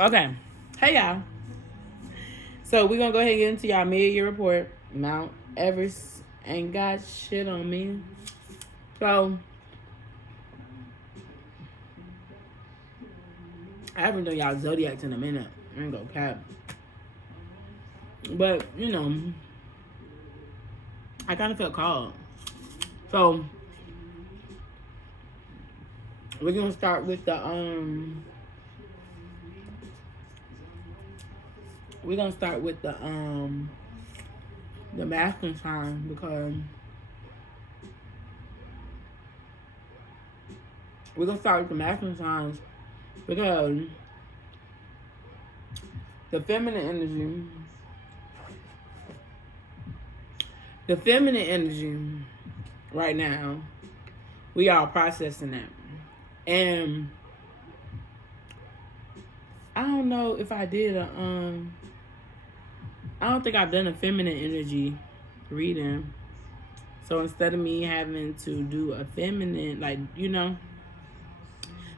Okay. Hey, y'all. So, we're going to go ahead and get into y'all mid-year report. Mount Everest ain't got shit on me. So, I haven't done y'all zodiacs in a minute. I ain't gonna cap. But, you know, I kind of felt called. So, we're going to start with the, we're going to start with the masculine sign because we're going to start with the masculine signs because the feminine energy right now, we are processing that. And I don't know if I did I don't think I've done a feminine energy reading. So instead of me having to do a feminine, like, you know,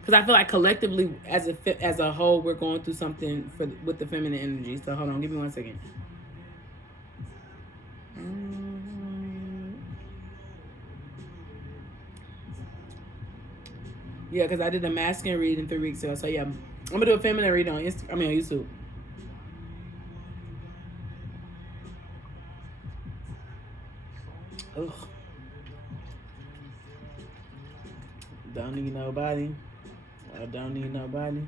because I feel like collectively as a whole, we're going through something with the feminine energy. So hold on, give me 1 second. Yeah, because I did a masculine reading 3 weeks ago. So yeah, I'm gonna do a feminine reading on YouTube. Ugh. Don't need nobody. I don't need nobody.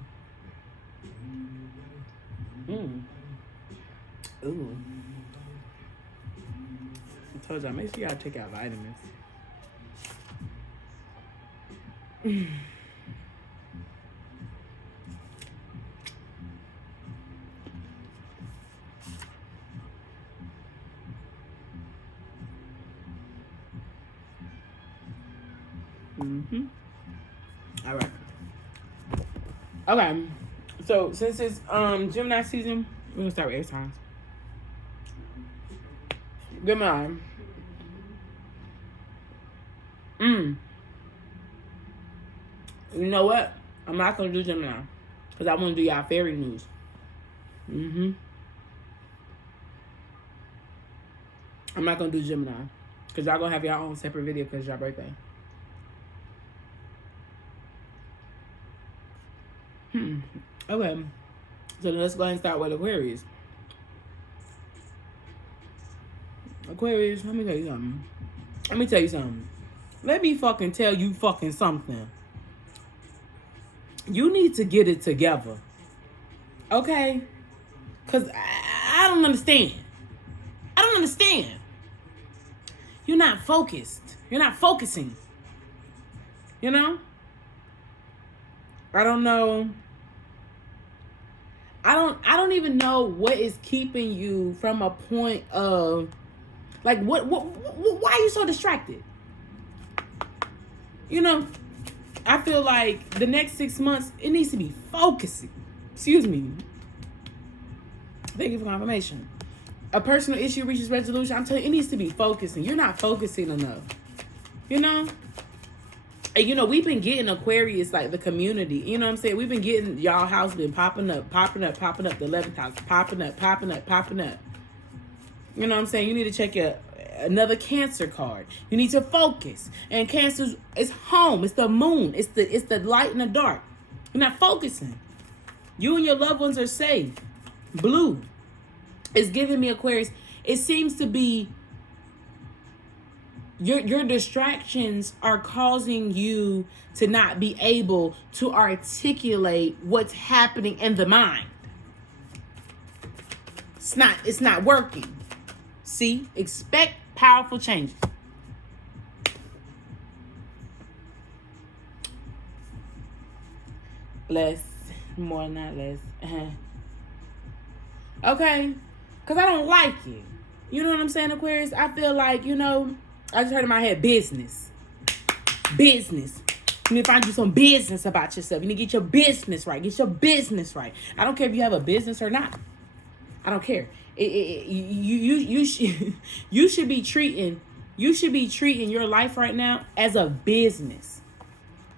Ooh. I told y'all, make sure y'all take out vitamins. All right. Okay. So since it's Gemini season, we're gonna start with air signs. Gemini. You know what? I'm not gonna do Gemini because I want to do y'all fairy news. I'm not gonna do Gemini because y'all gonna have your own separate video because it's your birthday. Okay, so let's go ahead and start with Aquarius. Aquarius, let me tell you something. Let me fucking tell you fucking something. You need to get it together. Okay? Because I don't understand. You're not focused. You're not focusing. You know? I don't know. I don't even know what is keeping you from a point of, like, why are you so distracted? You know, I feel like the next 6 months, it needs to be focusing. Excuse me. Thank you for confirmation. A personal issue reaches resolution. I'm telling you, it needs to be focusing. You're not focusing enough. You know? And, you know, we've been getting Aquarius, like, the community. You know what I'm saying? We've been getting y'all house been popping up. The 11th house. Popping up. You know what I'm saying? You need to check another Cancer card. You need to focus. And Cancer is home. It's the moon. It's the light in the dark. You're not focusing. You and your loved ones are safe. Blue is giving me Aquarius. It seems to be your distractions are causing you to not be able to articulate what's happening in the mind. It's not working. See? Expect powerful changes. Less, more, not less. Okay? Because I don't like it. You know what I'm saying, Aquarius? I feel like, you know, I just heard in my head, business. You need to find you some business about yourself. You need to get your business right. I don't care if you have a business or not. I don't care. You should be treating your life right now as a business.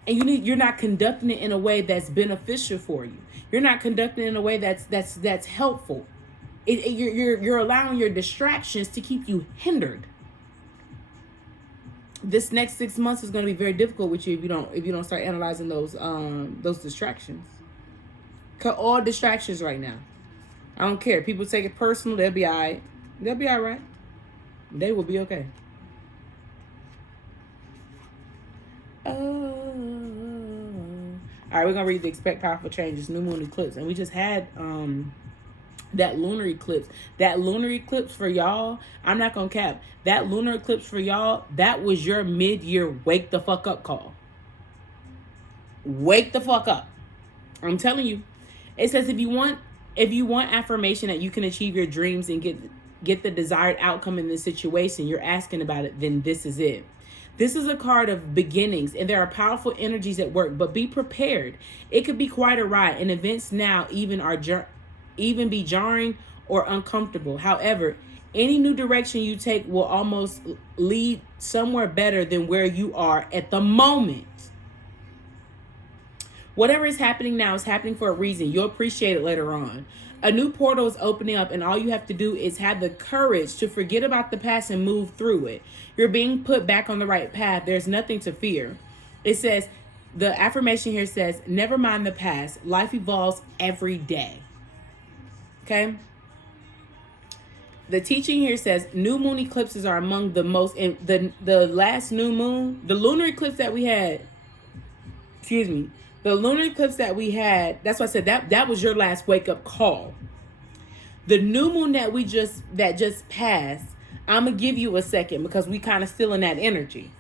And you're not conducting it in a way that's beneficial for you. You're not conducting in a way that's helpful. You're allowing your distractions to keep you hindered. This next 6 months is going to be very difficult with you if you don't start analyzing those distractions. Cut all distractions right now. I don't care. People take it personal. They'll be all right. They'll be all right. They will be okay. Oh. All right, we're going to read the Expect Powerful Changes, New Moon Eclipse. And we just had that lunar eclipse. That lunar eclipse for y'all, I'm not going to cap. That lunar eclipse for y'all, that was your mid-year wake the fuck up call. Wake the fuck up. I'm telling you. It says if you want affirmation that you can achieve your dreams and get the desired outcome in this situation, you're asking about it, then this is it. This is a card of beginnings, and there are powerful energies at work, but be prepared. It could be quite a ride, and events now even be jarring or uncomfortable. However, any new direction you take will almost lead somewhere better than where you are at the moment. Whatever is happening now is happening for a reason. You'll appreciate it later on. A new portal is opening up, and all you have to do is have the courage to forget about the past and move through it. You're being put back on the right path. There's nothing to fear. It says, the affirmation here says, never mind the past. Life evolves every day. Okay? The teaching here says, new moon eclipses are among the most, in the last new moon, the lunar eclipse that we had, the lunar eclipse that we had, that's why I said that was your last wake up call. The new moon that just passed, I'm going to give you a second because we kind of still in that energy.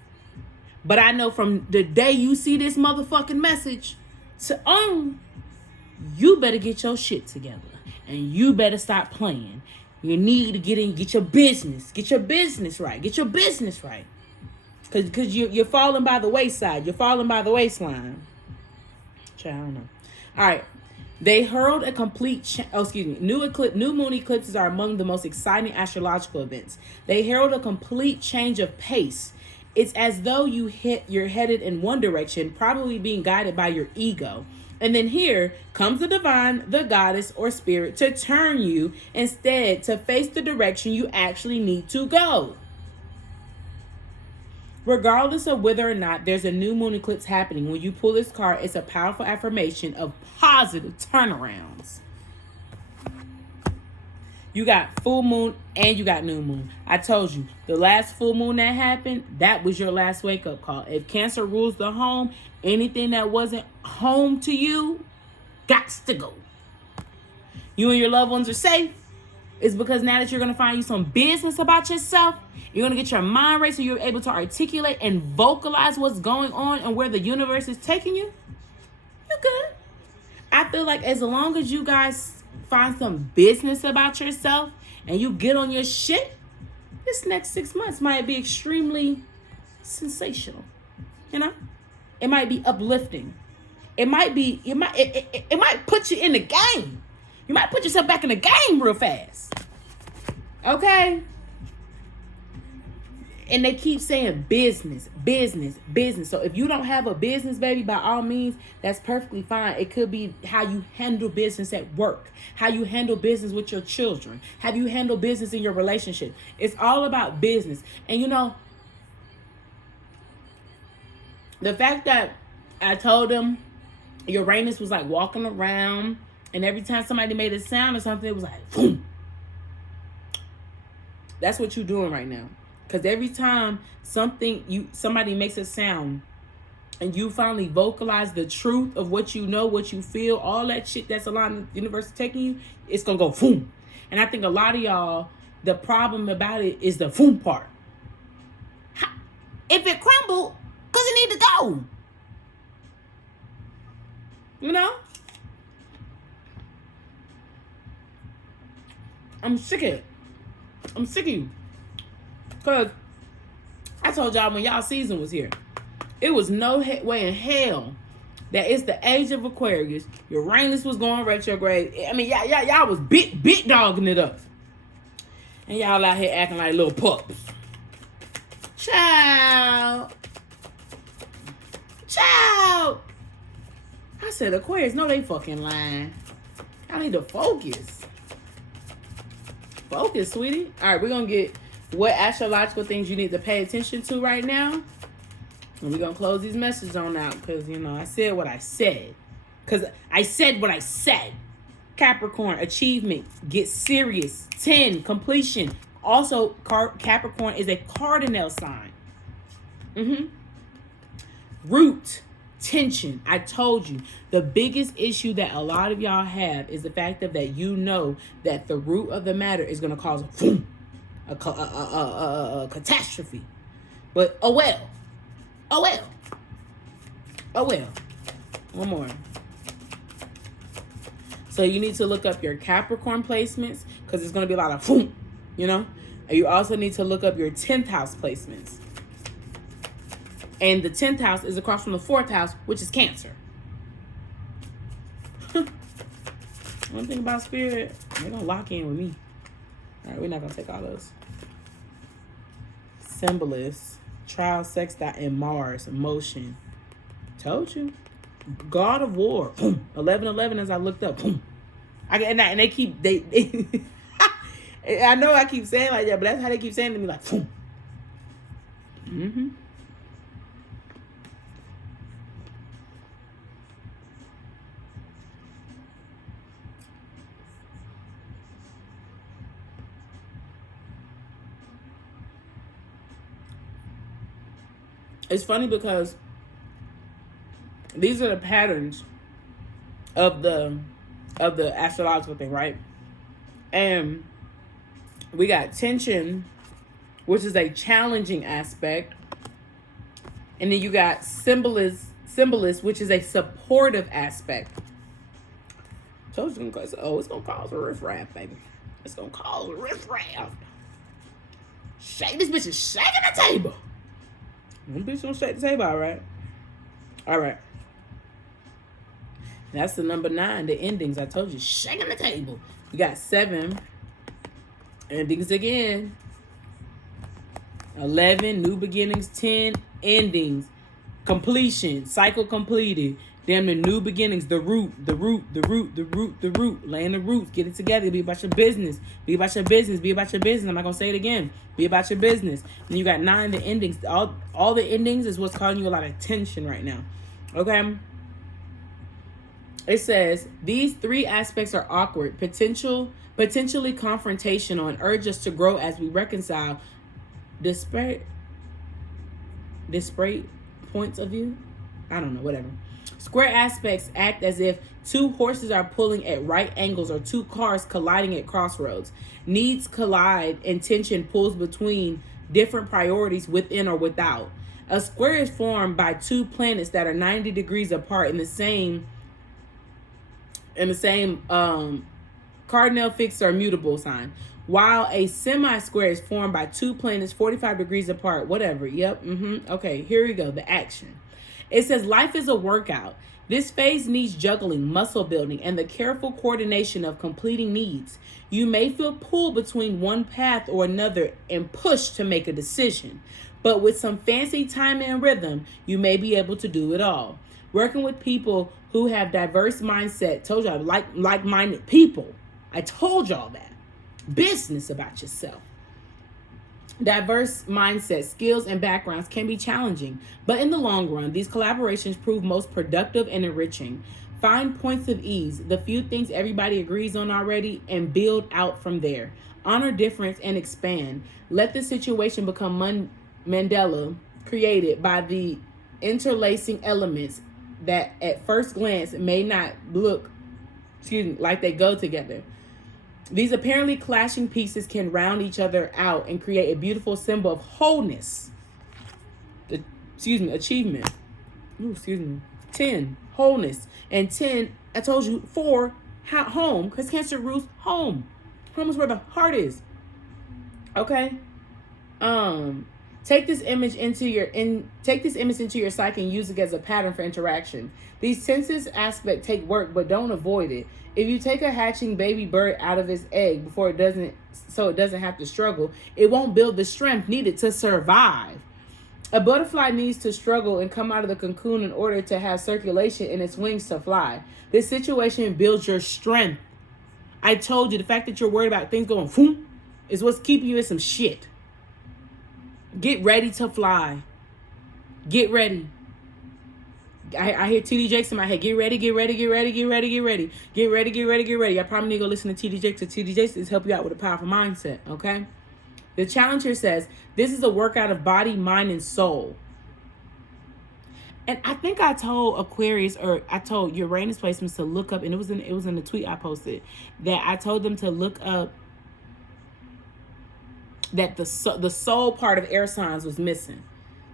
But I know from the day you see this motherfucking message you better get your shit together. And you better stop playing. You need to get your business right. Get your business right. Because you're falling by the wayside. You're falling by the waistline. I don't know. All right. They hurled a complete... New moon eclipses are among the most exciting astrological events. They herald a complete change of pace. It's as though you're headed in one direction, probably being guided by your ego. And then here comes the divine, the goddess, or spirit to turn you instead to face the direction you actually need to go. Regardless of whether or not there's a new moon eclipse happening, when you pull this card, it's a powerful affirmation of positive turnarounds. You got full moon and you got new moon. I told you, the last full moon that happened, that was your last wake-up call. If Cancer rules the home, anything that wasn't home to you, gots to go. You and your loved ones are safe. It's because now that you're going to find you some business about yourself, you're going to get your mind right so you're able to articulate and vocalize what's going on and where the universe is taking you. You're good. I feel like as long as you guys find some business about yourself and you get on your shit, this next 6 months might be extremely sensational. You know? It might be uplifting. It might put you in the game. You might put yourself back in the game real fast. Okay? And they keep saying business. So if you don't have a business, baby, by all means, that's perfectly fine. It could be how you handle business at work, how you handle business with your children, how you handle business in your relationship. It's all about business. And you know, the fact that I told them Uranus was like walking around, and every time somebody made a sound or something, it was like, boom. That's what you're doing right now. Because every time somebody makes a sound and you finally vocalize the truth of what you know, what you feel, all that shit that's allowing the universe to taking you, it's going to go boom. And I think a lot of y'all, the problem about it is the boom part. If it crumbled, because it need to go. You know? I'm sick of it. I'm sick of you. Because I told y'all when y'all season was here, it was no way in hell that it's the age of Aquarius. Uranus was going retrograde. I mean, y'all was big dogging it up. And y'all out here acting like little pups. Child. I said, Aquarius, no, they fucking lying. I need to focus. Focus, sweetie. All right, we're going to get what astrological things you need to pay attention to right now. And we're going to close these messages on out because, you know, I said what I said. Because I said what I said. Capricorn, achievement, get serious. 10, completion. Also, Capricorn is a cardinal sign. Root, tension. I told you, the biggest issue that a lot of y'all have is the fact of that you know that the root of the matter is going to cause a catastrophe. But, oh well. One more. So you need to look up your Capricorn placements because there's going to be a lot of, you know. And you also need to look up your 10th house placements. And the 10th house is across from the 4th house, which is Cancer. One thing about spirit, they're going to lock in with me. All right, we're not going to take all those. Symbolist, trial, sextile, and Mars, motion. Told you. God of War. 11:11 as I looked up. And they keep, they I know I keep saying like that, but that's how they keep saying to me, like, It's funny because these are the patterns of the astrological thing, right? And we got tension, which is a challenging aspect. And then you got symbolist, which is a supportive aspect. So it's gonna cause a riffraff, baby. It's gonna cause a riffraff. Shake this bitch is shaking the table. One bitch gonna shake the table, all right? All right. That's the number 9, the endings. I told you, shaking the table. You got 7 endings again. 11, new beginnings. 10, endings. Completion, cycle completed. Damn, the new beginnings, the root. Laying the roots, get it together. Be about your business. Be about your business. I'm not gonna say it again. Be about your business. And you got 9, the endings. All the endings is what's causing you a lot of tension right now. Okay. It says these 3 aspects are awkward, potentially confrontational, and urge us to grow as we reconcile disparate points of view. I don't know, whatever. Square aspects act as if 2 horses are pulling at right angles or 2 cars colliding at crossroads. Needs collide and tension pulls between different priorities within or without. A square is formed by 2 planets that are 90 degrees apart in the same cardinal, fixed, or mutable sign. While a semi-square is formed by 2 planets 45 degrees apart. Whatever. Yep. Okay, here we go. The action. It says life is a workout. This phase needs juggling, muscle building, and the careful coordination of completing needs. You may feel pulled between one path or another and pushed to make a decision. But with some fancy timing and rhythm, you may be able to do it all. Working with people who have diverse mindset. Told y'all, like-minded people. I told y'all that. Business about yourself. Diverse mindset, skills, and backgrounds can be challenging, but in the long run, these collaborations prove most productive and enriching. Find points of ease, the few things everybody agrees on already, and build out from there. Honor difference and expand. Let the situation become Mandela, created by the interlacing elements that at first glance may not look, like they go together. These apparently clashing pieces can round each other out and create a beautiful symbol of wholeness. Achievement. 10, wholeness. And 10, I told you, 4, home, because Cancer rules home. Home is where the heart is. Okay? Take this image into your psyche and use it as a pattern for interaction. These senses aspects take work, but don't avoid it. If you take a hatching baby bird out of its egg before so it doesn't have to struggle, it won't build the strength needed to survive. A butterfly needs to struggle and come out of the cocoon in order to have circulation in its wings to fly. This situation builds your strength. I told you, the fact that you're worried about things going boom is what's keeping you in some shit. Get ready to fly. Get ready. I hear TD Jakes in my head. Get ready, get ready, get ready, get ready, get ready. Get ready, get ready, get ready. I probably need to go listen to TD Jakes. TD Jakes is help you out with a powerful mindset, okay? The challenger says, this is a workout of body, mind, and soul. And I think I told Aquarius, or I told Uranus placements to look up, and it was in the tweet I posted, that I told them to look up that the soul part of air signs was missing.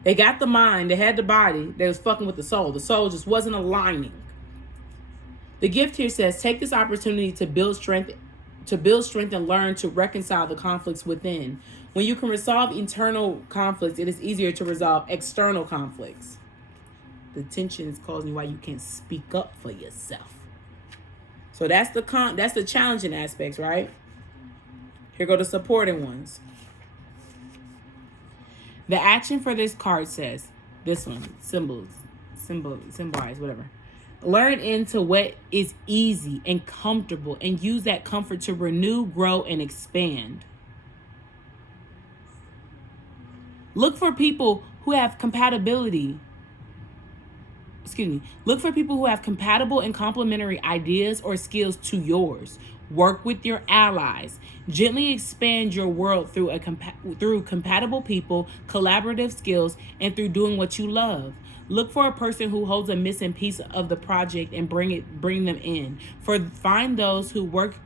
They got the mind, they had the body, they was fucking with the soul. The soul just wasn't aligning. The gift here says, take this opportunity to build strength and learn to reconcile the conflicts within. When you can resolve internal conflicts, it is easier to resolve external conflicts. The tension is causing why you can't speak up for yourself. So that's the challenging aspects, right? Here go the supporting ones. The action for this card says, this one, symbolize, whatever. Learn into what is easy and comfortable and use that comfort to renew, grow, and expand. Look for people who have compatibility. Look for people who have compatible and complementary ideas or skills to yours. Work with your allies. Gently expand your world through compatible people, collaborative skills, and through doing what you love. Look for a person who holds a missing piece of the project and bring them in. Find those who work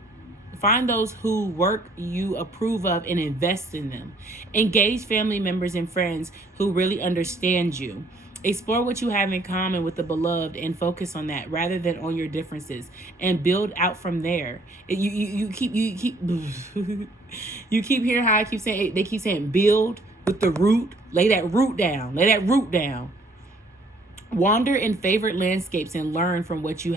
you approve of and invest in them. Engage family members and friends who really understand you. Explore what you have in common with the beloved and focus on that rather than on your differences, and build out from there. You keep you keep hearing how I keep saying, they keep saying build with the root. Lay that root down. Wander in favorite landscapes and learn from what you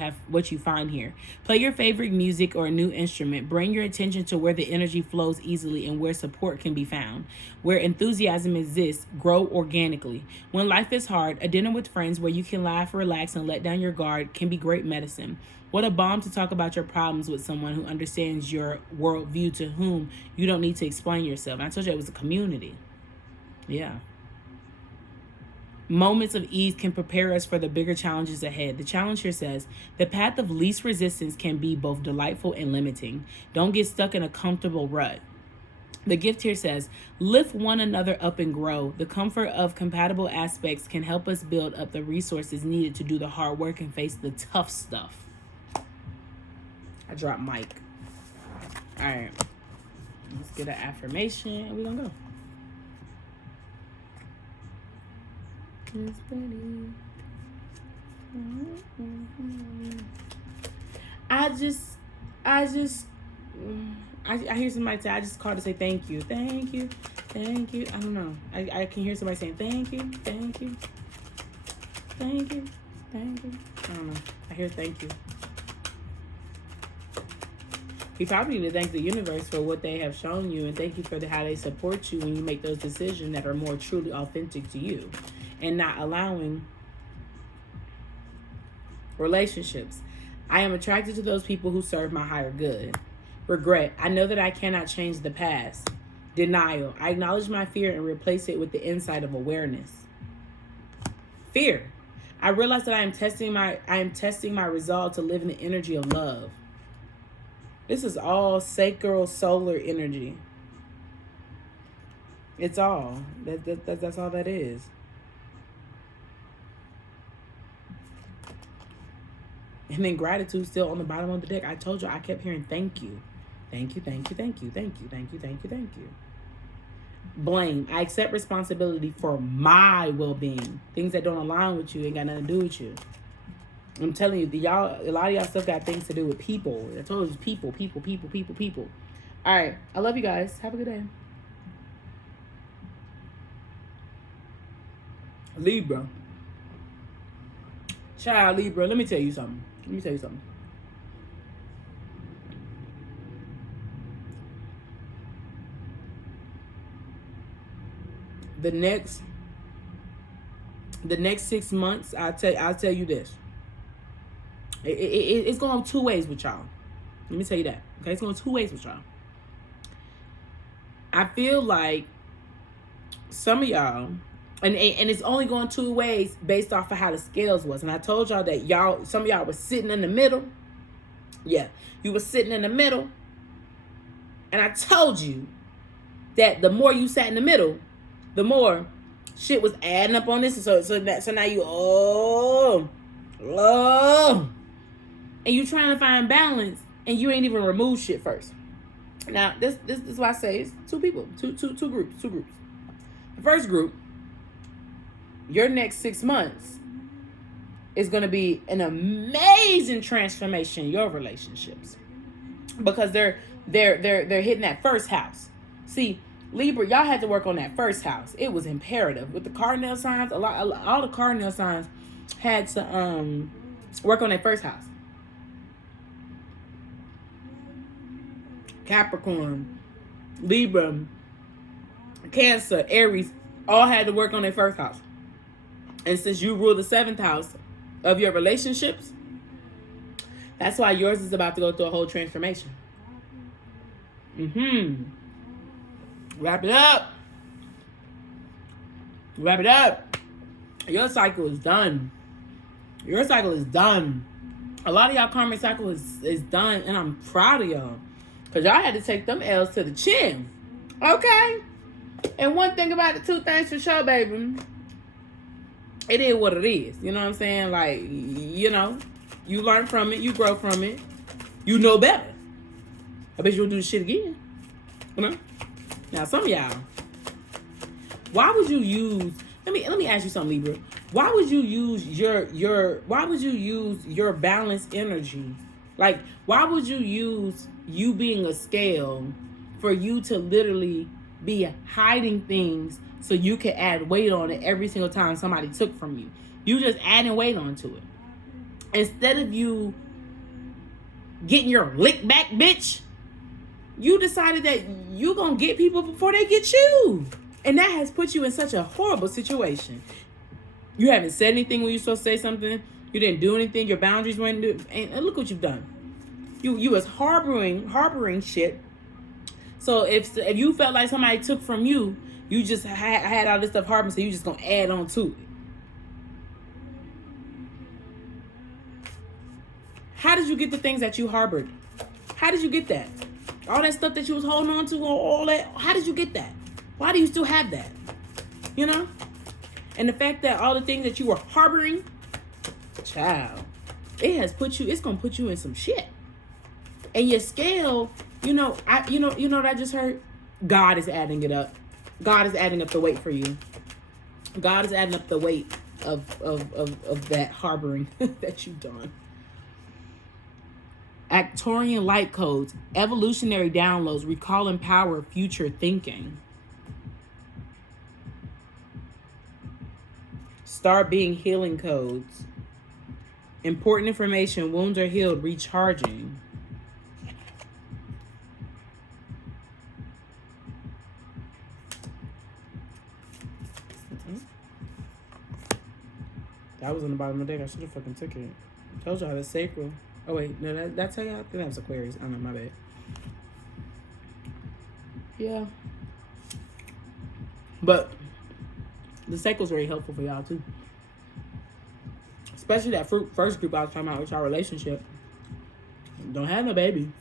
find here. Play your favorite music or a new instrument. Bring your attention to where the energy flows easily and where support can be found. Where enthusiasm exists, grow organically. When life is hard, a dinner with friends where you can laugh, relax, and let down your guard can be great medicine. What a bomb to talk about your problems with someone who understands your worldview, to whom you don't need to explain yourself. And I told you it was a community. Yeah. Moments of ease can prepare us for the bigger challenges ahead. The challenge here says, the path of least resistance can be both delightful and limiting. Don't get stuck in a comfortable rut. The gift here says, lift one another up and grow. The comfort of compatible aspects can help us build up the resources needed to do the hard work and face the tough stuff. I dropped mic. All right. Let's get an affirmation and we're going to go. I hear somebody say, I just called to say thank you. I don't know. I can hear somebody saying thank you. I don't know. I hear thank you. You probably need to thank the universe for what they have shown you, and thank you for how they support you when you make those decisions that are more truly authentic to you, and not allowing relationships. I am attracted to those people who serve my higher good. Regret. I know that I cannot change the past. Denial. I acknowledge my fear and replace it with the insight of awareness. Fear. I realize that I am testing my resolve to live in the energy of love. This is all sacral solar energy. It's all. That's all that is. And then gratitude still on the bottom of the deck. I told you, I kept hearing thank you. Thank you. Blame. I accept responsibility for my well-being. Things that don't align with you ain't got nothing to do with you. I'm telling you, a lot of y'all stuff got things to do with people. I told you, people. All right. I love you guys. Have a good day. Libra. Child, Libra, let me tell you something. The next The next 6 months, I'll tell you this. It's going 2 ways with y'all. Let me tell you that. Okay, it's going 2 ways with y'all. I feel like some of y'all, and it's only going 2 ways based off of how the scales was. And I told y'all that some of y'all was sitting in the middle. Yeah, you were sitting in the middle. And I told you that the more you sat in the middle, the more shit was adding up on this. So now you, and you trying to find balance, and you ain't even remove shit first. Now, this is why I say it's 2 people, two groups. The first group, your next 6 months is going to be an amazing transformation in your relationships, because they're hitting that first house. See, Libra, y'all had to work on that first house. It was imperative with the cardinal signs. All the cardinal signs had to work on that first house. Capricorn, Libra, Cancer, Aries, all had to work on their first house. And since you rule the 7th house of your relationships, that's why yours is about to go through a whole transformation. Wrap it up. Your cycle is done. A lot of y'all karmic cycle is done, and I'm proud of y'all. Because y'all had to take them L's to the chin. Okay? And one thing about the 2 things for sure, baby, it is what it is. You know what I'm saying? Like, you know, you learn from it, you grow from it, you know better. I bet you'll do the shit again. You know? Now, some of y'all, why would you use, let me ask you something, Libra. Why would you use your balanced energy? Like, why would you use you being a scale for you to literally be hiding things so you can add weight on it every single time somebody took from you? You just adding weight onto it. Instead of you getting your lick back, bitch, you decided that you gonna get people before they get you. And that has put you in such a horrible situation. You haven't said anything when you're supposed to say something. You didn't do anything. Your boundaries weren't do. And look what you've done. You was harboring shit. So if you felt like somebody took from you, you just had all this stuff harboring, so you just gonna add on to it. How did you get the things that you harbored? How did you get that? All that stuff that you was holding on to, all that. How did you get that? Why do you still have that? You know? And the fact that all the things that you were harboring, child, it's gonna put you in some shit. And your scale, you know what I just heard? God is adding it up. God is adding up the weight for you. God is adding up the weight of that harboring that you've done. Arcturian light codes, evolutionary downloads, recall and power, future thinking. Start being healing codes. Important information, wounds are healed, recharging. That was on the bottom of the deck. I should have fucking took it. Told y'all the sacral. Oh wait, no, that's how y'all. I think that was Aquarius. I don't know, my bad. Yeah. But the sacral's very helpful for y'all too. Especially that first group I was talking about with y'all relationship. Don't have no baby.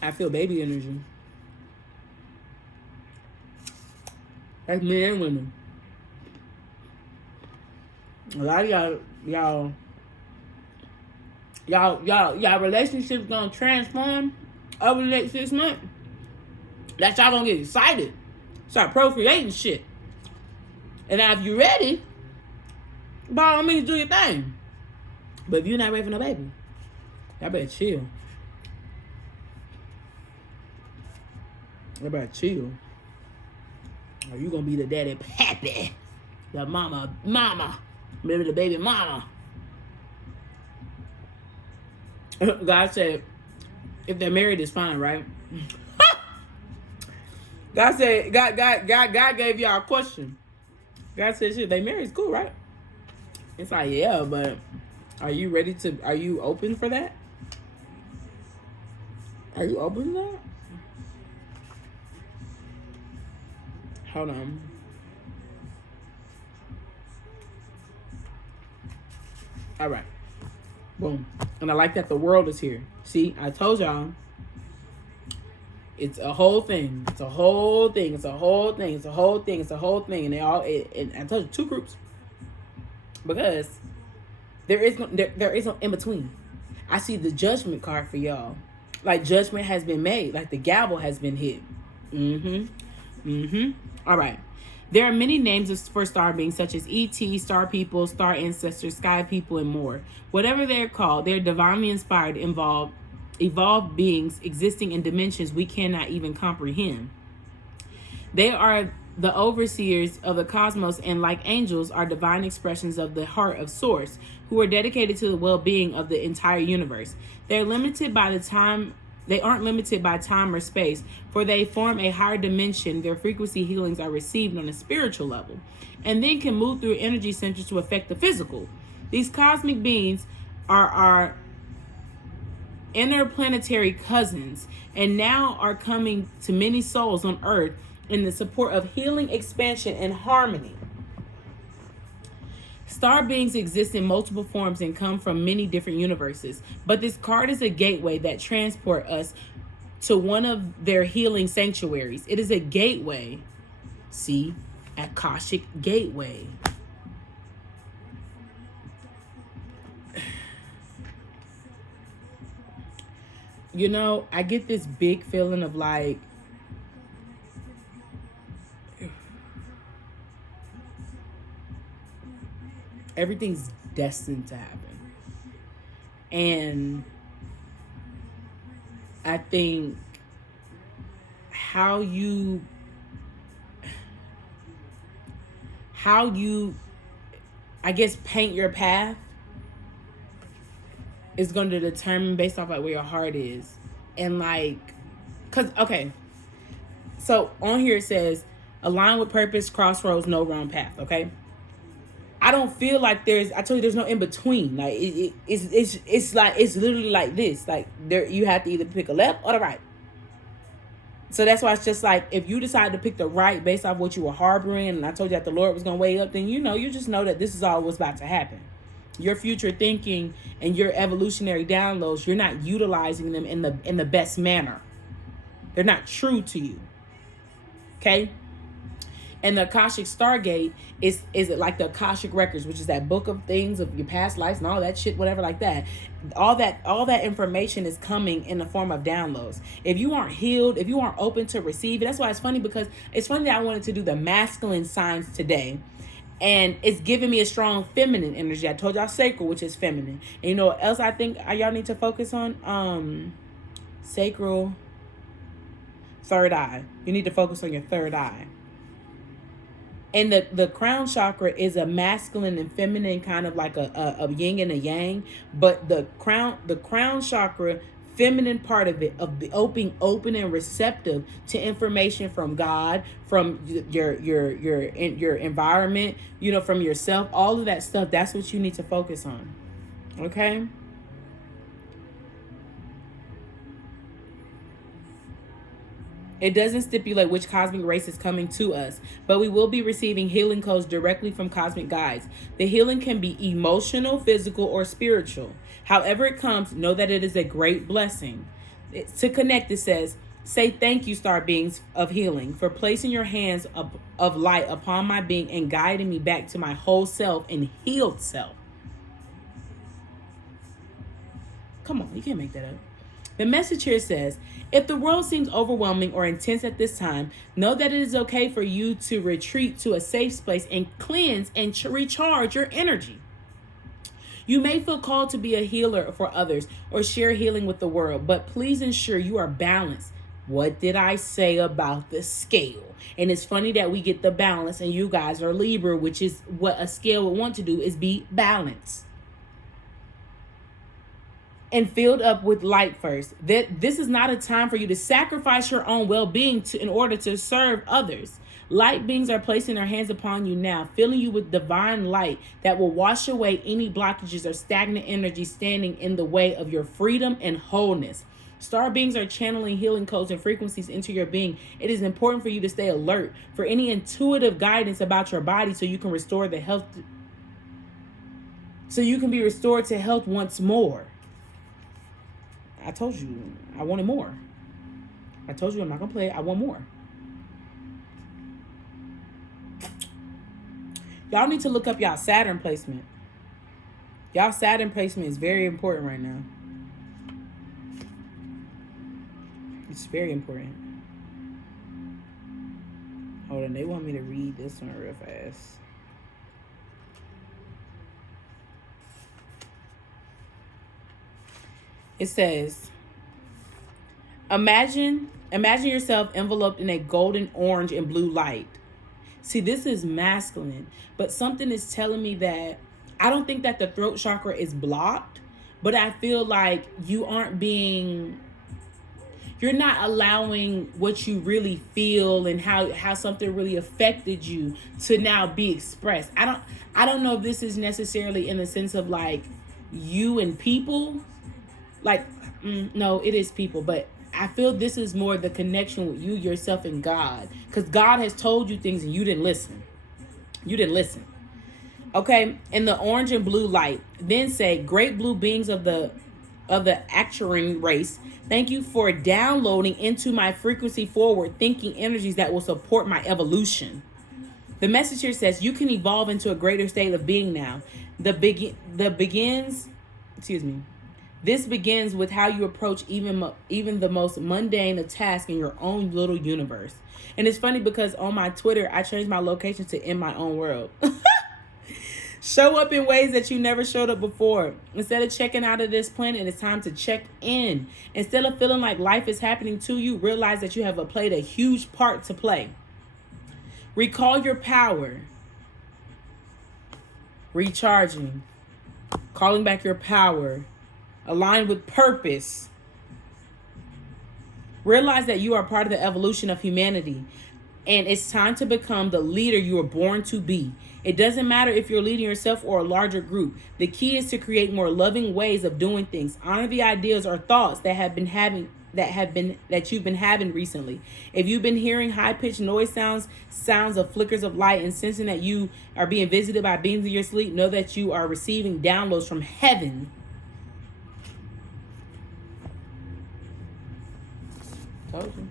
I feel baby energy. That's men and women. A lot of y'all relationships gonna transform over the next 6 months. That y'all gonna get excited. Start procreating shit. And now if you're ready, by all means do your thing. But if you're not ready for no baby, y'all better chill. Y'all better chill. Or you gonna be the daddy pappy. The mama. Maybe the baby mama. God said, if they're married, it's fine, right? God said, God gave y'all a question. God said, shit, they married, it's cool, right? It's like, yeah, but are you open for that? Are you open to that? Hold on. All right. Boom. And I like that the world is here. See, I told y'all. It's a whole thing. It's a whole thing. It's a whole thing. It's a whole thing. It's a whole thing. And and I told you, 2 groups. Because there is no in between. I see the judgment card for y'all. Like, judgment has been made. Like, the gavel has been hit. All right. There are many names for star beings, such as ET, star people, star ancestors, sky people, and more. Whatever they're called, they're divinely inspired, evolved beings existing in dimensions we cannot even comprehend. They are the overseers of the cosmos, and like angels, are divine expressions of the heart of Source, who are dedicated to the well-being of the entire universe. They aren't limited by time or space, for they form a higher dimension. Their frequency healings are received on a spiritual level, and then can move through energy centers to affect the physical. These cosmic beings are our interplanetary cousins, and now are coming to many souls on Earth in the support of healing, expansion, and harmony. Star beings exist in multiple forms and come from many different universes, but this card is a gateway that transport us to one of their healing sanctuaries. It is a gateway. See, Akashic gateway. You know, I get this big feeling of like, everything's destined to happen. And I think how you I guess paint your path is going to determine based off like where your heart is. And like, cause okay, so on here it says align with purpose, crossroads, no wrong path. Okay, I don't feel like I told you there's no in between. Like it's like, it's literally like this. Like, there, you have to either pick a left or the right. So that's why it's just like, if you decide to pick the right based off what you were harboring, and I told you that the Lord was going to weigh up, then you just know that this is all what's about to happen. Your future thinking and your evolutionary downloads, you're not utilizing them in the best manner. They're not true to you. Okay? And the Akashic Stargate is it like the Akashic Records, which is that book of things of your past lives and all that shit, whatever like that. All that information is coming in the form of downloads. If you aren't healed, if you aren't open to receive it, that's why it's funny, because it's funny that I wanted to do the masculine signs today. And it's giving me a strong feminine energy. I told y'all sacral, which is feminine. And you know what else I think y'all need to focus on? Sacral, third eye. You need to focus on your third eye. And the crown chakra is a masculine and feminine, kind of like a yin and a yang. But the crown chakra, feminine part of it, of the open and receptive to information from God, from your environment, from yourself, all of that stuff. That's what you need to focus on. Okay. It doesn't stipulate which cosmic race is coming to us, but we will be receiving healing codes directly from cosmic guides. The healing can be emotional, physical, or spiritual. However it comes, know that it is a great blessing. To connect, it says, say thank you, star beings of healing, for placing your hands of light upon my being and guiding me back to my whole self and healed self. Come on, you can't make that up. The message here says, if the world seems overwhelming or intense at this time, know that it is okay for you to retreat to a safe space and cleanse and recharge your energy. You may feel called to be a healer for others or share healing with the world, but please ensure you are balanced. What did I say about the scale? And it's funny that we get the balance and you guys are Libra, which is what a scale would want to do, is be balanced. and filled up with light first. That this is not a time for you to sacrifice your own well-being in order to serve others. Light beings are placing their hands upon you now, filling you with divine light that will wash away any blockages or stagnant energy standing in the way of your freedom and wholeness. Star beings are channeling healing codes and frequencies into your being. It is important for you to stay alert for any intuitive guidance about your body so you can restore the health, so you can be restored to health once more. I told you I wanted more. I told you I'm not gonna play it. I want more. Y'all need to look up y'all Saturn placement. Y'all Saturn placement is very important right now. It's very important. Hold on, they want me to read this one real fast. It says, imagine yourself enveloped in a golden, orange, and blue light. See, this is masculine, but something is telling me that I don't think that the throat chakra is blocked, but I feel like you're not allowing what you really feel and how something really affected you to now be expressed. I don't know if this is necessarily in the sense of like you and people. Like, no, it is people, but I feel this is more the connection with you, yourself, and God. Because God has told you things and you didn't listen. You didn't listen. Okay? In the orange and blue light, then say, great blue beings of the Aquarian race, thank you for downloading into my frequency forward thinking energies that will support my evolution. The message here says you can evolve into a greater state of being now. This begins with how you approach even the most mundane of tasks in your own little universe. And it's funny because on my Twitter, I changed my location to in my own world. Show up in ways that you never showed up before. Instead of checking out of this planet, it's time to check in. Instead of feeling like life is happening to you, realize that you have played a huge part to play. Recall your power. Recharging. Calling back your power. Aligned with purpose. Realize that you are part of the evolution of humanity. And it's time to become the leader you were born to be. It doesn't matter if you're leading yourself or a larger group. The key is to create more loving ways of doing things. Honor the ideas or thoughts that you've been having recently. If you've been hearing high-pitched noise sounds of flickers of light, and sensing that you are being visited by beings in your sleep, know that you are receiving downloads from heaven. Told you.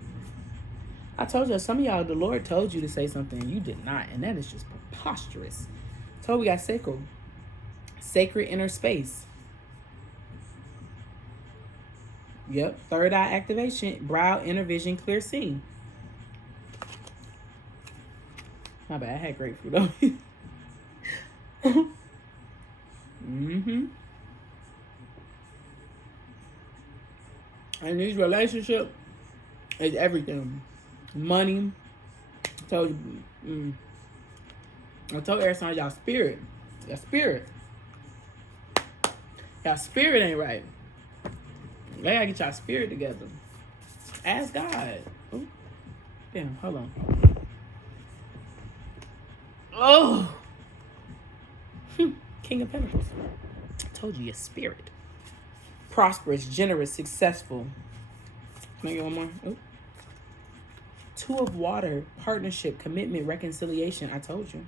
I told you, some of y'all, the Lord told you to say something and you did not, and that is just preposterous. We got sacred inner space. Yep, third eye activation, brow, inner vision, clear seeing. My bad, I had grapefruit on me. And these relationships is everything. Money. I told you. I told Aries, y'all spirit. Y'all spirit ain't right. You gotta get y'all spirit together. Ask God. Ooh. Damn, hold on. Oh. King of Pentacles. I told you, your spirit. Prosperous, generous, successful. Can I get one more? Ooh. Two of water, partnership, commitment, reconciliation. I told you.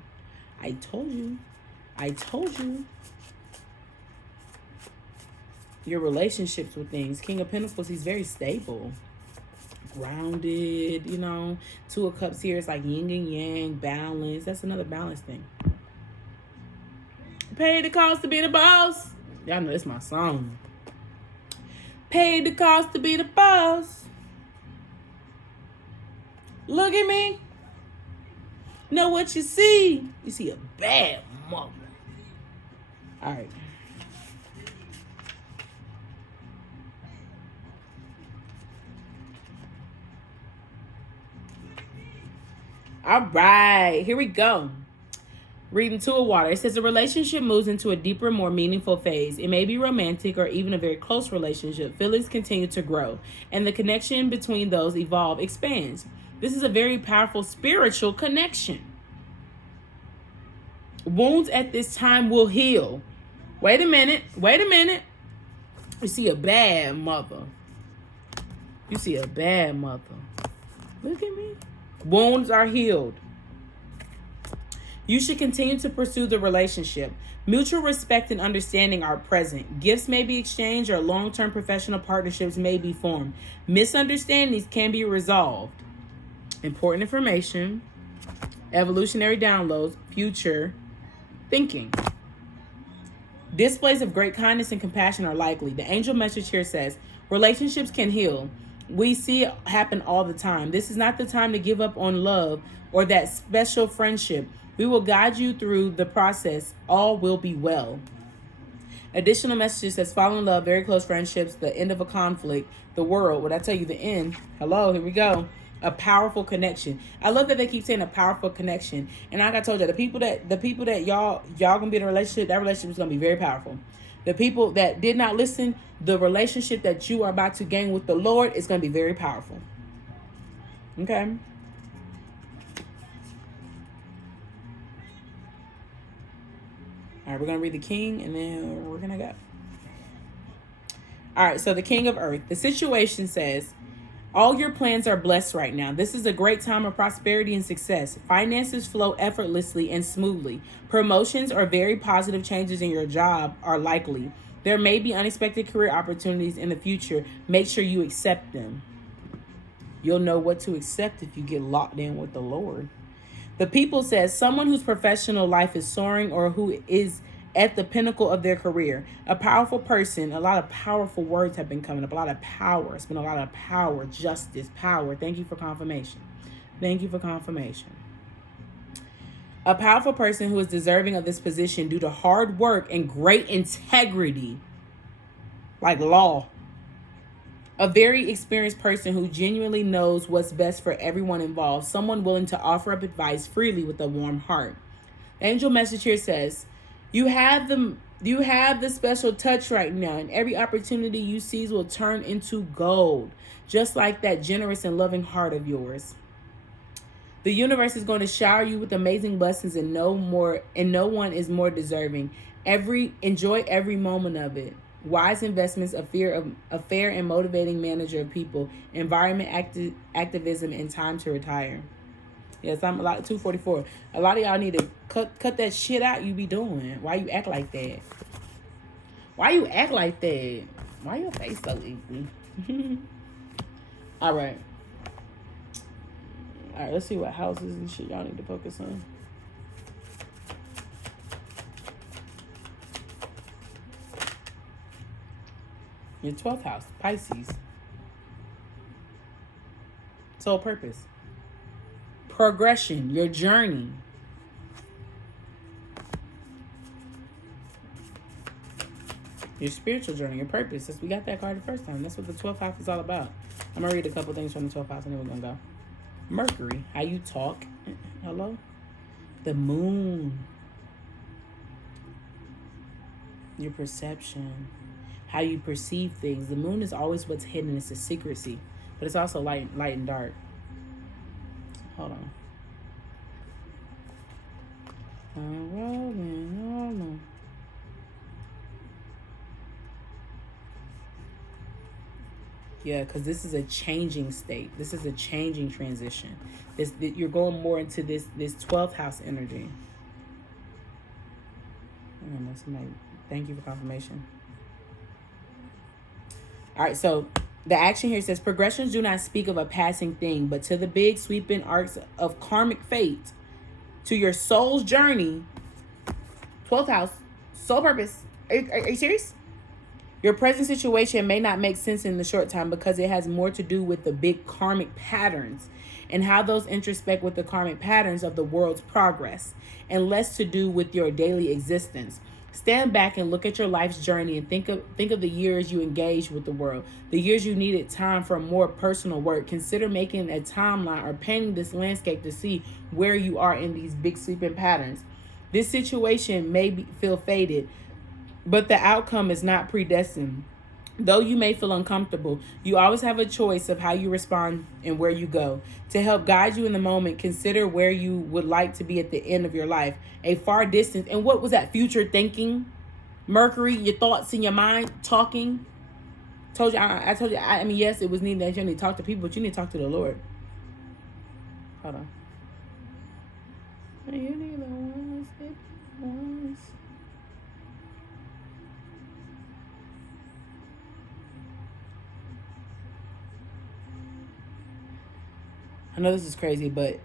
Your relationships with things. King of Pentacles, he's very stable. Grounded, Two of Cups here is like yin and yang, balance. That's another balance thing. Pay the cost to be the boss. Y'all know it's my song. Pay the cost to be the boss. Look at me. Know what you see. You see a bad mother. All right. All right. Here we go. Reading Two of Water. It says the relationship moves into a deeper, more meaningful phase. It may be romantic or even a very close relationship. Feelings continue to grow, and the connection between those expands. This is a very powerful spiritual connection. Wounds at this time will heal. Wait a minute. You see a bad mother. Look at me. Wounds are healed. You should continue to pursue the relationship. Mutual respect and understanding are present. Gifts may be exchanged or long-term professional partnerships may be formed. Misunderstandings can be resolved. Important information. Evolutionary downloads. Future thinking. Displays of great kindness and compassion are likely. The angel message here says, relationships can heal. We see it happen all the time. This is not the time to give up on love or that special friendship. We will guide you through the process. All will be well. Additional messages says, fall in love, very close friendships, the end of a conflict, the world. What I tell you, the end. Hello, here we go. A powerful connection. I love that they keep saying a powerful connection. And like I told you, the people that y'all gonna be in a relationship, that relationship is gonna be very powerful. The people that did not listen, the relationship that you are about to gain with the Lord is gonna be very powerful. Okay. All right, we're going to read the King, and then we're going to go. All right, so the King of Earth. The situation says, all your plans are blessed right now. This is a great time of prosperity and success. Finances flow effortlessly and smoothly. Promotions or very positive changes in your job are likely. There may be unexpected career opportunities in the future. Make sure you accept them. You'll know what to accept if you get locked in with the Lord. The People says someone whose professional life is soaring or who is at the pinnacle of their career. A powerful person. A lot of powerful words have been coming up. A lot of power. It's been a lot of power, justice, power. Thank you for confirmation. A powerful person who is deserving of this position due to hard work and great integrity, like law. A very experienced person who genuinely knows what's best for everyone involved. Someone willing to offer up advice freely with a warm heart. The angel message here says, you have the special touch right now, and every opportunity you seize will turn into gold, just like that generous and loving heart of yours. The universe is going to shower you with amazing blessings, and no one is more deserving. Enjoy every moment of it. Wise investments, a fair and motivating manager of people, environment activism, and time to retire. Yes, I'm a lot. 244. A lot of y'all need to cut that shit out you be doing. Why you act like that? Why your face so ugly? All right. Let's see what houses and shit y'all need to focus on. Your 12th house, Pisces. Soul purpose. Progression, your journey. Your spiritual journey, your purpose. We got that card the first time. That's what the 12th house is all about. I'm going to read a couple things from the 12th house and then we're going to go. Mercury, how you talk. Hello? The moon. Your perception. How you perceive things. The moon is always what's hidden. It's a secrecy. But it's also light and dark. Hold on. Yeah, because this is a changing state. This is a changing transition. You're going more into this 12th house energy. Thank you for confirmation. All right, so the action here says, progressions do not speak of a passing thing, but to the big sweeping arcs of karmic fate, to your soul's journey. 12th house, soul purpose. Are you serious? Your present situation may not make sense in the short time because it has more to do with the big karmic patterns and how those introspect with the karmic patterns of the world's progress, and less to do with your daily existence. Stand back and look at your life's journey and think of the years you engaged with the world, the years you needed time for more personal work. Consider making a timeline or painting this landscape to see where you are in these big sweeping patterns. This situation may feel fated, but the outcome is not predestined. Though you may feel uncomfortable, you always have a choice of how you respond and where you go. To help guide you in the moment, consider where you would like to be at the end of your life. A far distance. And what was that? Future thinking? Mercury, your thoughts in your mind, talking. Told you, I told you, I mean, yes, it was needed that you need to talk to people, but you need to talk to the Lord. Hold on. You need the ones. I know this is crazy, but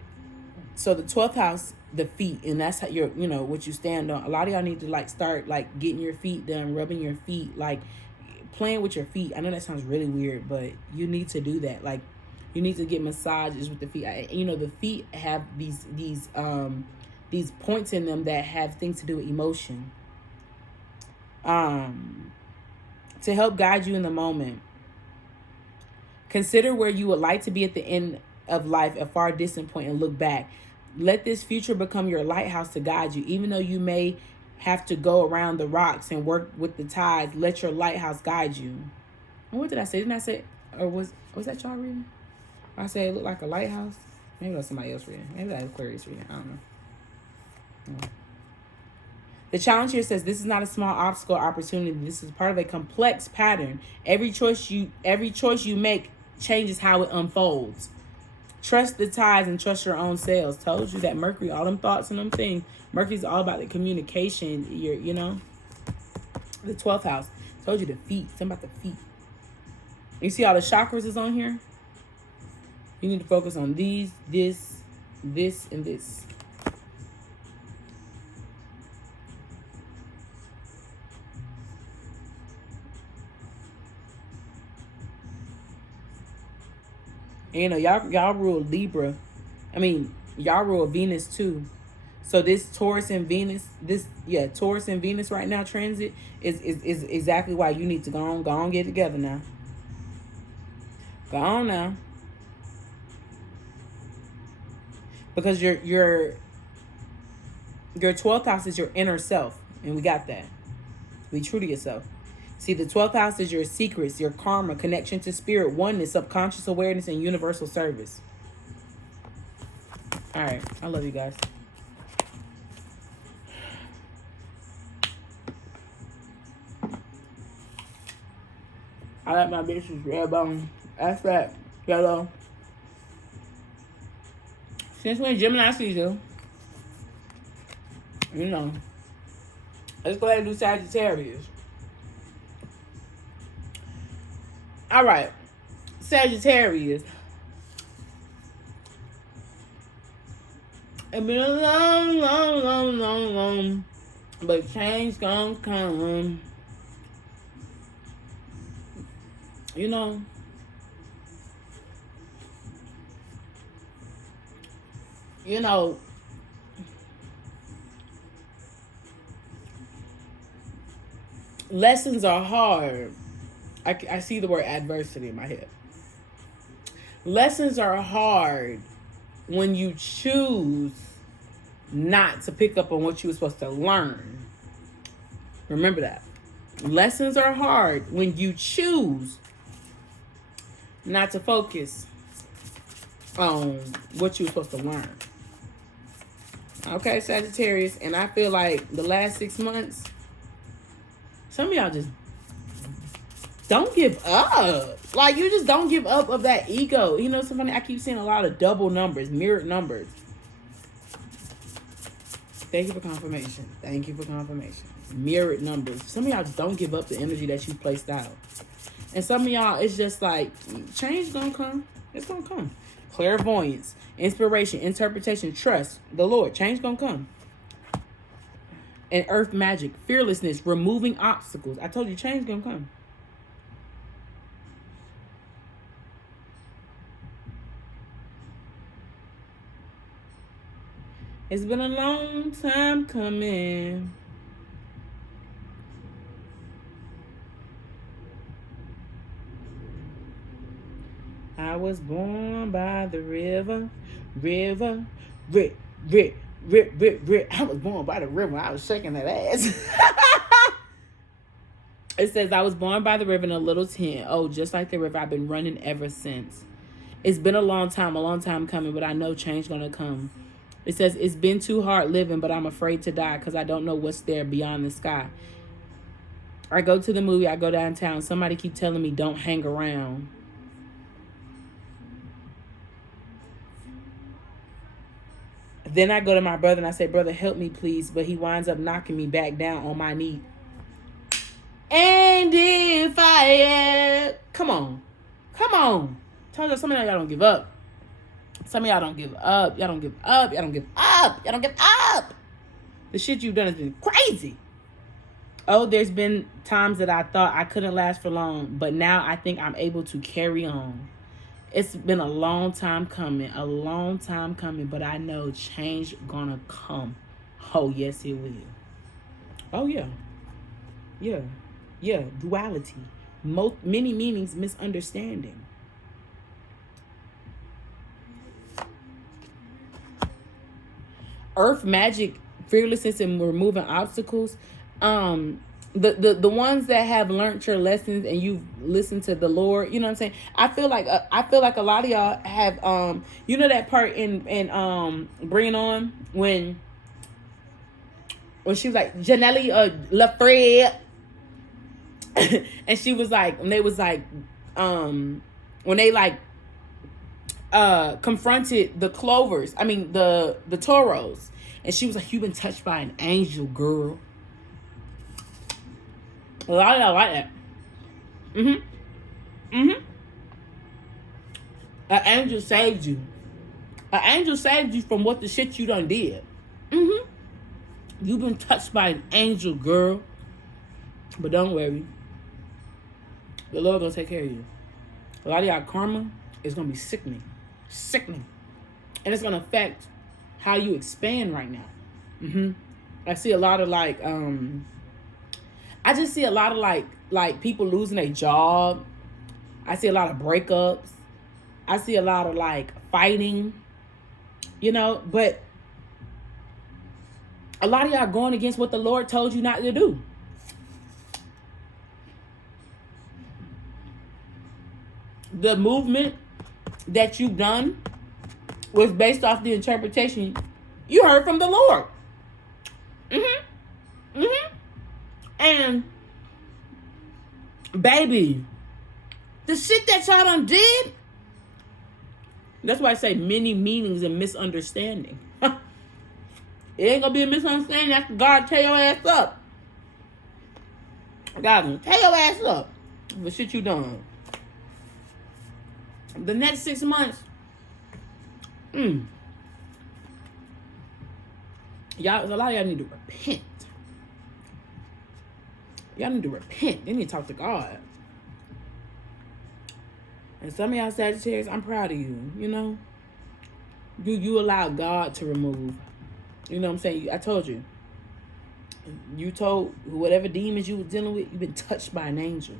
so the 12th house, the feet, and that's how you're, what you stand on. A lot of y'all need to like start like getting your feet done, rubbing your feet, like playing with your feet. I know that sounds really weird, but you need to do that. Like you need to get massages with the feet. The feet have these points in them that have things to do with emotion. To help guide you in the moment, consider where you would like to be at the end of life, a far distant point, and look back. Let this future become your lighthouse to guide you. Even though you may have to go around the rocks and work with the tides, let your lighthouse guide you. And what did I say? Didn't I say, or was that y'all reading? I said it looked like a lighthouse. Maybe that was somebody else reading. Maybe that was Aquarius reading. I don't know. Yeah. The challenge here says this is not a small obstacle or opportunity. This is part of a complex pattern. Every choice you make changes how it unfolds. Trust the tides and trust your own selves. Told you that Mercury, all them thoughts and them things. Mercury's all about the communication. The 12th house. Told you the feet. Something about the feet. You see all the chakras is on here? You need to focus on these, this, and this. And y'all rule Libra. Y'all rule Venus too. So this Taurus and Venus, Taurus and Venus right now transit is exactly why you need to go on, get together now. Go on now. Because your 12th house is your inner self, and we got that. Be true to yourself. See, the 12th house is your secrets, your karma, connection to spirit, oneness, subconscious awareness, and universal service. All right. I love you guys. I like my bitches red bone. That's right. Yellow. Since when Gemini season, let's go ahead and do Sagittarius. All right, Sagittarius. It's been a long, but change gonna come. Lessons are hard. I see the word adversity in my head. Lessons are hard when you choose not to pick up on what you were supposed to learn. Remember that. Lessons are hard when you choose not to focus on what you were supposed to learn. Okay, Sagittarius. And I feel like the last 6 months, some of y'all just don't give up. Like, you just don't give up of that ego. It's so funny. I keep seeing a lot of double numbers, mirrored numbers. Thank you for confirmation. Mirrored numbers. Some of y'all just don't give up the energy that you placed out. And some of y'all, it's just like, change gonna come. It's gonna come. Clairvoyance, inspiration, interpretation, trust the Lord. Change gonna come. And earth magic, fearlessness, removing obstacles. I told you, change gonna come. It's been a long time coming. I was born by the river, Rip. I was born by the river. I was shaking that ass. It says, I was born by the river in a little tent. Oh, just like the river, I've been running ever since. It's been a long time coming, but I know change gonna come. It says, it's been too hard living, but I'm afraid to die because I don't know what's there beyond the sky. I go to the movie, I go downtown. Somebody keep telling me don't hang around. Then I go to my brother and I say, brother, help me, please. But he winds up knocking me back down on my knee. And if I come on. Tell you, some of y'all don't give up. Some of y'all don't give up. Y'all don't give up. The shit you've done has been crazy. Oh, there's been times that I thought I couldn't last for long, but now I think I'm able to carry on. It's been a long time coming, but I know change gonna come. Oh, yes, it will. Oh, yeah. Duality. Many meanings, misunderstanding. Earth magic, fearlessness, and removing obstacles. The ones that have learned your lessons and you've listened to the Lord, you know what I'm saying? I feel like a lot of y'all have you know that part in Bring It On when she was like Janelle LaFred and she was like, when they was like when they like confronted the the Tauros, and she was like, you've been touched by an angel, girl. A lot of y'all like that. An angel saved you. An angel saved you from what the shit you done did. You've been touched by an angel, girl. But don't worry. The Lord gonna take care of you. A lot of y'all karma is gonna be sickening. And it's gonna affect how you expand right now. I see a lot of I just see a lot of like people losing their job. I see a lot of breakups. I see a lot of like fighting, you know, but a lot of y'all going against what the Lord told you not to do. The movement that you've done was based off the interpretation you heard from the Lord. And baby, the shit that y'all done did, that's why I say many meanings and misunderstanding. It ain't gonna be a misunderstanding after God tear your ass up. God gonna tear your ass up for shit you done. The next 6 months, y'all, a lot of y'all need to repent. Y'all need to repent. You need to talk to God. And some of y'all Sagittarius, I'm proud of you, you know. You allow God to remove. You know what I'm saying? I told you. You told whatever demons you were dealing with, you've been touched by an angel.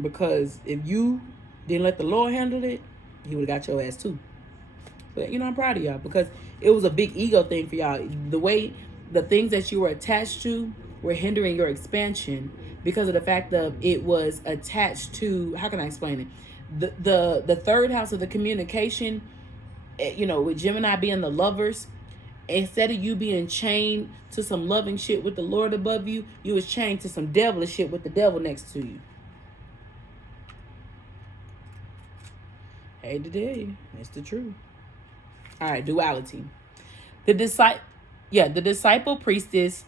Because if you didn't let the Lord handle it, he would have got your ass too. But, you know, I'm proud of y'all because it was a big ego thing for y'all. The things that you were attached to were hindering your expansion because of the fact that it was attached to, how can I explain it? The third house of the communication, you know, with Gemini being the lovers, instead of you being chained to some loving shit with the Lord above you, you was chained to some devilish shit with the devil next to you. Hate to tell you, it's the truth. All right, duality. The disciple priestess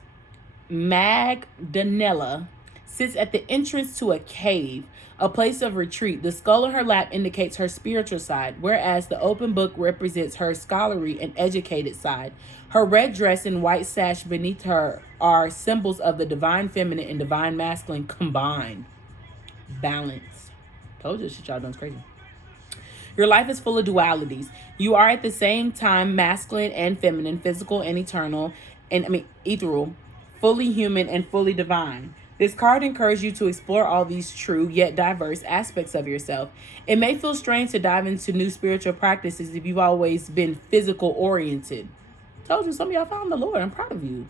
Magdalena sits at the entrance to a cave, a place of retreat. The skull on her lap indicates her spiritual side, whereas the open book represents her scholarly and educated side. Her red dress and white sash beneath her are symbols of the divine feminine and divine masculine combined. Balance. Told you this shit y'all done crazy. Your life is full of dualities. You are at the same time masculine and feminine, physical and eternal, ethereal, fully human and fully divine. This card encourages you to explore all these true yet diverse aspects of yourself. It may feel strange to dive into new spiritual practices if you've always been physical oriented. Told you, some of y'all found the Lord. I'm proud of you.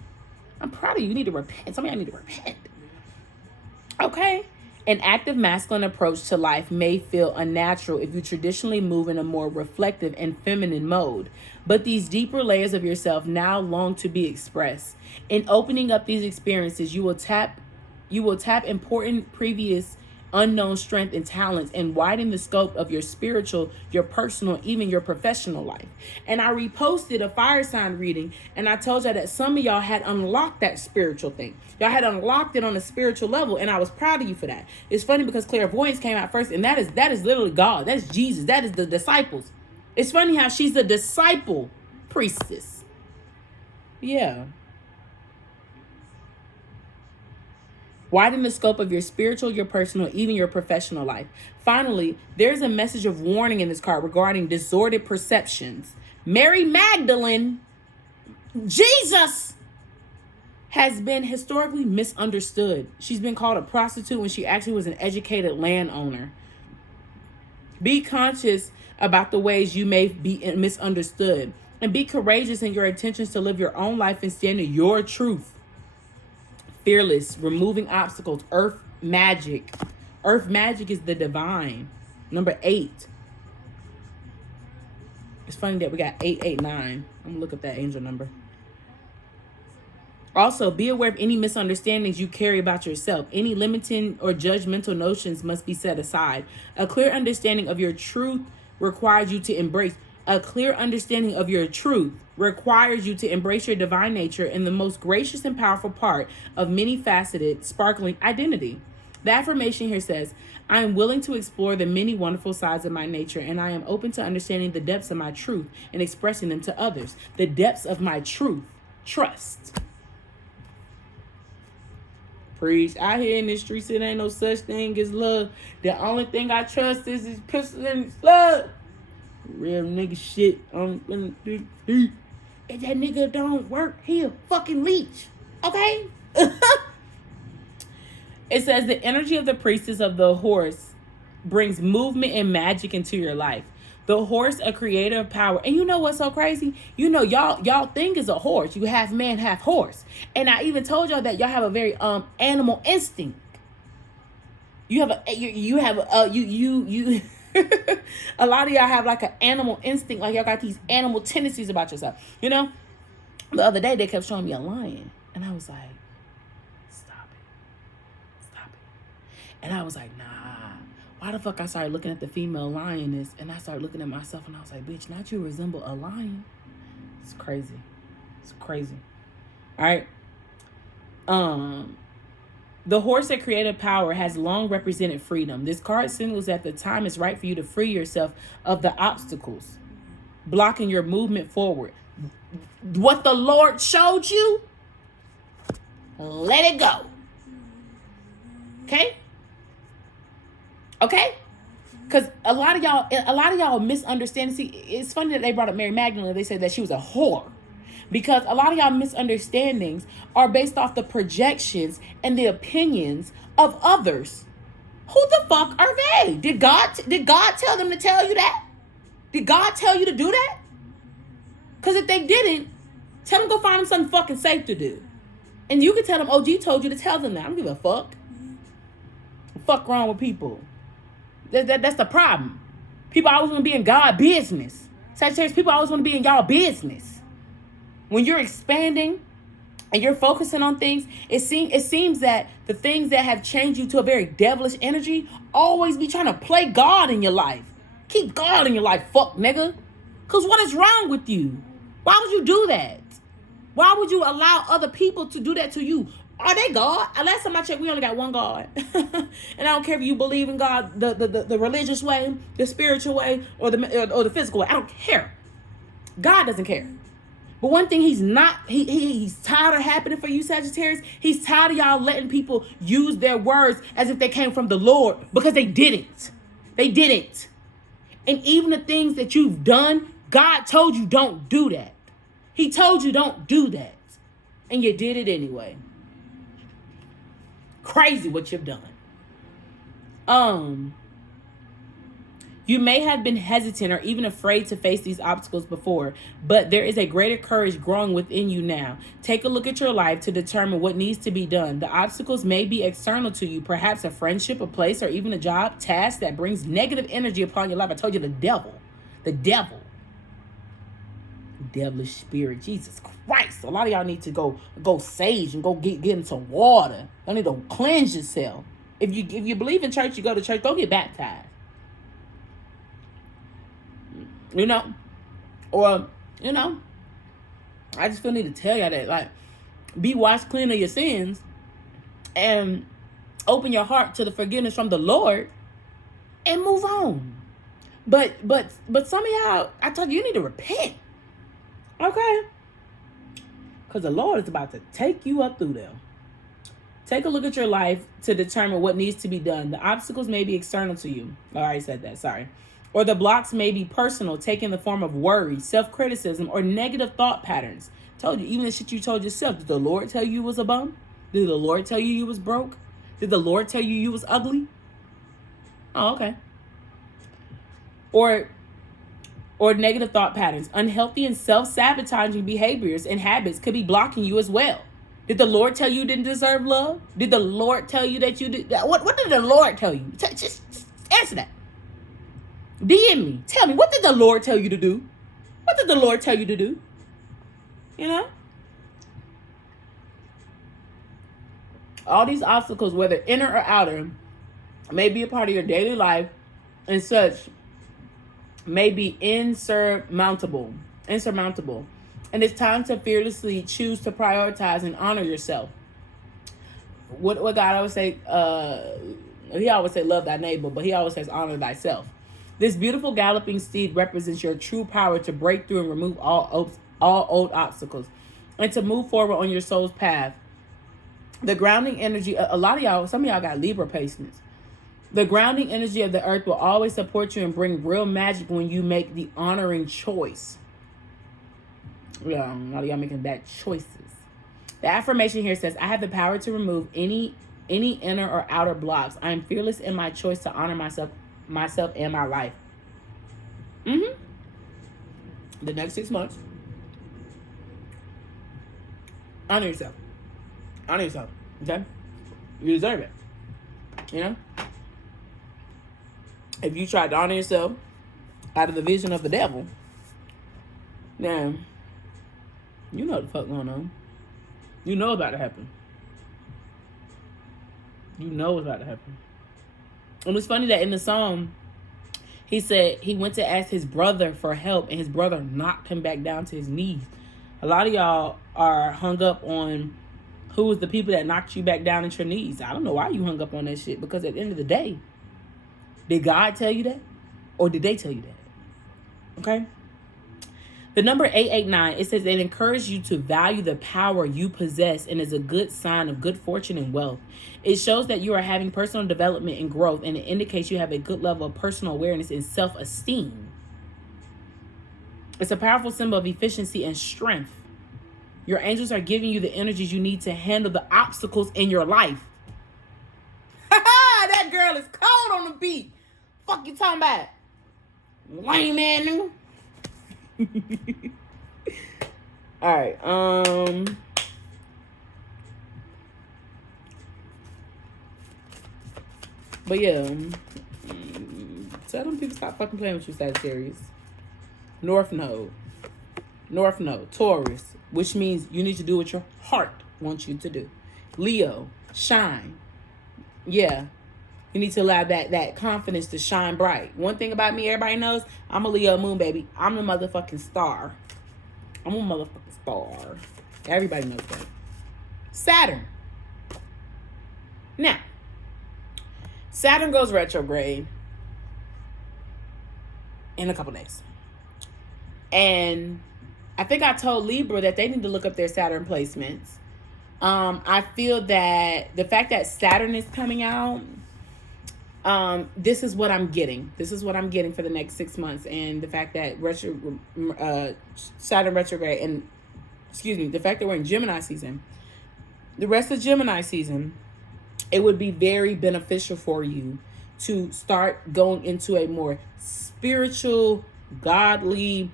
I'm proud of you. You need to repent. Some of y'all need to repent. Okay? An active masculine approach to life may feel unnatural if you traditionally move in a more reflective and feminine mode. But these deeper layers of yourself now long to be expressed. In opening up these experiences, you will tap important previous unknown strength and talents and widen the scope of your spiritual, your personal, even your professional life. And I reposted a fire sign reading, and I told y'all that some of y'all had unlocked that spiritual thing. Y'all had unlocked it on a spiritual level, and I was proud of you for that. It's funny because clairvoyance came out first, and that is literally God. That is Jesus. That is the disciples. It's funny how she's the disciple priestess. Yeah. Widen the scope of your spiritual, your personal, even your professional life. Finally, there's a message of warning in this card regarding disordered perceptions. Mary Magdalene, Jesus, has been historically misunderstood. She's been called a prostitute when she actually was an educated landowner. Be conscious about the ways you may be misunderstood, and be courageous in your intentions to live your own life and stand in your truth. Fearless, removing obstacles, earth magic. Earth magic is the divine. Number 8. It's funny that we got 889. I'm gonna look up that angel number. Also, be aware of any misunderstandings you carry about yourself. Any limiting or judgmental notions must be set aside. A clear understanding of your truth requires you to embrace. A clear understanding of your truth requires you to embrace your divine nature and the most gracious and powerful part of many-faceted, sparkling identity. The affirmation here says, I am willing to explore the many wonderful sides of my nature, and I am open to understanding the depths of my truth and expressing them to others. The depths of my truth. Trust. Preach. Out here in the streets, it ain't no such thing as love. The only thing I trust is his pistol and his love. Real nigga shit. If that nigga don't work, he a fucking leech. Okay? It says the energy of the priestess of the horse brings movement and magic into your life. The horse, a creator of power. And you know what's so crazy? You know, y'all think is a horse. You half man, half horse. And I even told y'all that y'all have a very animal instinct. You have a lot of y'all have like an animal instinct, like y'all got these animal tendencies about yourself. You know, the other day they kept showing me a lion, and I was like, stop it. And I was like, nah. Why the fuck I started looking at the female lioness, and I started looking at myself, and I was like, bitch, not you resemble a lion. It's crazy. All right. The horse of creative power has long represented freedom. This card signals that the time is right for you to free yourself of the obstacles blocking your movement forward. What the Lord showed you, let it go. Okay? Because a lot of y'all misunderstand. See, it's funny that they brought up Mary Magdalene. They said that she was a whore. Because a lot of y'all misunderstandings are based off the projections and the opinions of others. Who the fuck are they? Did God tell them to tell you that? Did God tell you to do that? Because if they didn't, tell them go find them something fucking safe to do. And you can tell them OG told you to tell them that. I don't give a fuck. Fuck wrong with people. That's the problem. People always want to be in God's business. Sagittarius, people always want to be in y'all business. When you're expanding and you're focusing on things, it seems that the things that have changed you to a very devilish energy always be trying to play God in your life. Keep God in your life, fuck nigga. Because what is wrong with you? Why would you do that? Why would you allow other people to do that to you? Are they God? Last time I checked, we only got one God. And I don't care if you believe in God the religious way, the spiritual way, or the physical way. I don't care. God doesn't care. But one thing he's tired of happening for you, Sagittarius. He's tired of y'all letting people use their words as if they came from the Lord, because they didn't. They didn't. And even the things that you've done, God told you don't do that. He told you don't do that. And you did it anyway. Crazy what you've done. You may have been hesitant or even afraid to face these obstacles before, but there is a greater courage growing within you now. Take a look at your life to determine what needs to be done. The obstacles may be external to you, perhaps a friendship, a place, or even a job, task that brings negative energy upon your life. I told you, the devil, devilish spirit, Jesus Christ. A lot of y'all need to go sage and go get into water. Y'all need to cleanse yourself. If you believe in church, you go to church, go get baptized. You know, or, you know, I just feel need to tell y'all that, like, be washed clean of your sins and open your heart to the forgiveness from the Lord and move on. But some of y'all, I told you need to repent. Okay? Because the Lord is about to take you up through there. Take a look at your life to determine what needs to be done. The obstacles may be external to you. I already said that, sorry. Or the blocks may be personal, taking the form of worry, self-criticism, or negative thought patterns. Told you, even the shit you told yourself. Did the Lord tell you was a bum? Did the Lord tell you was broke? Did the Lord tell you was ugly? Oh, okay. Or negative thought patterns. Unhealthy and self-sabotaging behaviors and habits could be blocking you as well. Did the Lord tell you didn't deserve love? Did the Lord tell you that you did? What did the Lord tell you? Just answer that. DM me. Tell me, what did the Lord tell you to do? What did the Lord tell you to do? You know? All these obstacles, whether inner or outer, may be a part of your daily life and such may be insurmountable. And it's time to fearlessly choose to prioritize and honor yourself. What God always say, he always say love thy neighbor, but he always says honor thyself. This beautiful galloping steed represents your true power to break through and remove all old obstacles and to move forward on your soul's path. The grounding energy, a lot of y'all, some of y'all got Libra placements. The grounding energy of the earth will always support you and bring real magic when you make the honoring choice. Yeah, a lot of y'all making bad choices. The affirmation here says, I have the power to remove any inner or outer blocks. I am fearless in my choice to honor myself and my life. The next 6 months, honor yourself. Okay? You deserve it. You know? If you try to honor yourself out of the vision of the devil, then you know what the fuck going on. You know about to happen. You know what's about to happen. And it's funny that in the song, he said he went to ask his brother for help and his brother knocked him back down to his knees. A lot of y'all are hung up on who was the people that knocked you back down at your knees. I don't know why you hung up on that shit, because at the end of the day, did God tell you that? Or did they tell you that? Okay? The number 889, it says it encourages you to value the power you possess and is a good sign of good fortune and wealth. It shows that you are having personal development and growth, and it indicates you have a good level of personal awareness and self-esteem. It's a powerful symbol of efficiency and strength. Your angels are giving you the energies you need to handle the obstacles in your life. That girl is cold on the beat. Fuck you talking about? Lame man, nigga. All right. But yeah, tell them people stop fucking playing with you, Sagittarius. North Node, Taurus, which means you need to do what your heart wants you to do. Leo, shine. Yeah. You need to allow that confidence to shine bright. One thing about me, everybody knows, I'm a Leo moon, baby. I'm the motherfucking star. I'm a motherfucking star. Everybody knows that. Saturn. Now, Saturn goes retrograde in a couple days. And I think I told Libra that they need to look up their Saturn placements. I feel that the fact that Saturn is coming out, this is what I'm getting. This is what I'm getting for the next 6 months. And the fact that Saturn retrograde, and the fact that we're in Gemini season, the rest of Gemini season it would be very beneficial for you to start going into a more spiritual, godly,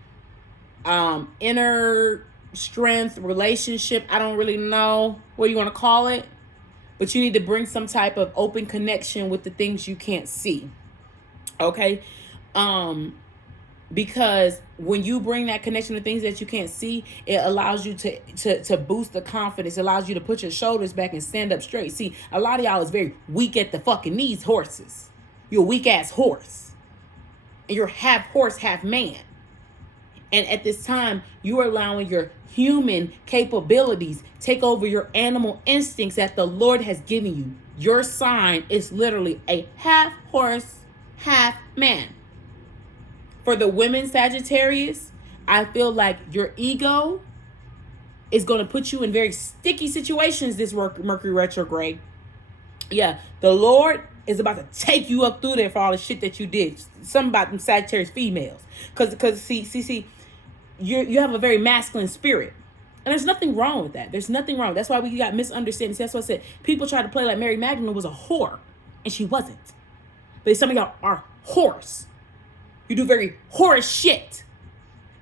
inner strength relationship. I don't really know what you want to call it, but you need to bring some type of open connection with the things you can't see. Okay? Because when you bring that connection to things that you can't see, it allows you to boost the confidence. It allows you to put your shoulders back and stand up straight. See, a lot of y'all is very weak at the fucking knees, horses. You're a weak ass horse. And you're half horse, half man. And at this time, you are allowing your human capabilities take over your animal instincts that the Lord has given you. Your sign is literally a half horse, half man. For the women Sagittarius, I feel like your ego is going to put you in very sticky situations this Mercury retrograde. Yeah, the Lord is about to take you up through there for all the shit that you did. Something about them Sagittarius females. Because see, you have a very masculine spirit. And there's nothing wrong with that. There's nothing wrong. That's why we got misunderstandings. That's why I said people try to play like Mary Magdalene was a whore. And she wasn't. But some of y'all are whores. You do very whorish shit.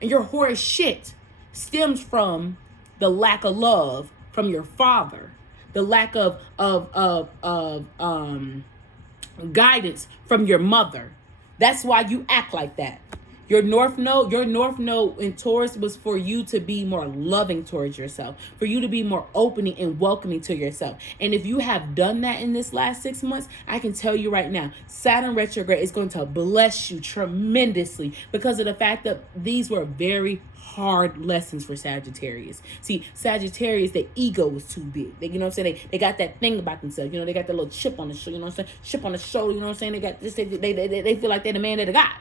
And your whorish shit stems from the lack of love from your father. The lack of guidance from your mother. That's why you act like that. Your North Node in Taurus was for you to be more loving towards yourself, for you to be more opening and welcoming to yourself. And if you have done that in this last 6 months, I can tell you right now, Saturn retrograde is going to bless you tremendously because of the fact that these were very hard lessons for Sagittarius. See, Sagittarius, their ego was too big. They, you know what I'm saying? They got that thing about themselves. You know, they got that little chip on the shoulder. You know what I'm saying? Chip on the shoulder. You know what I'm saying? They got this. They feel like they're the man of the God.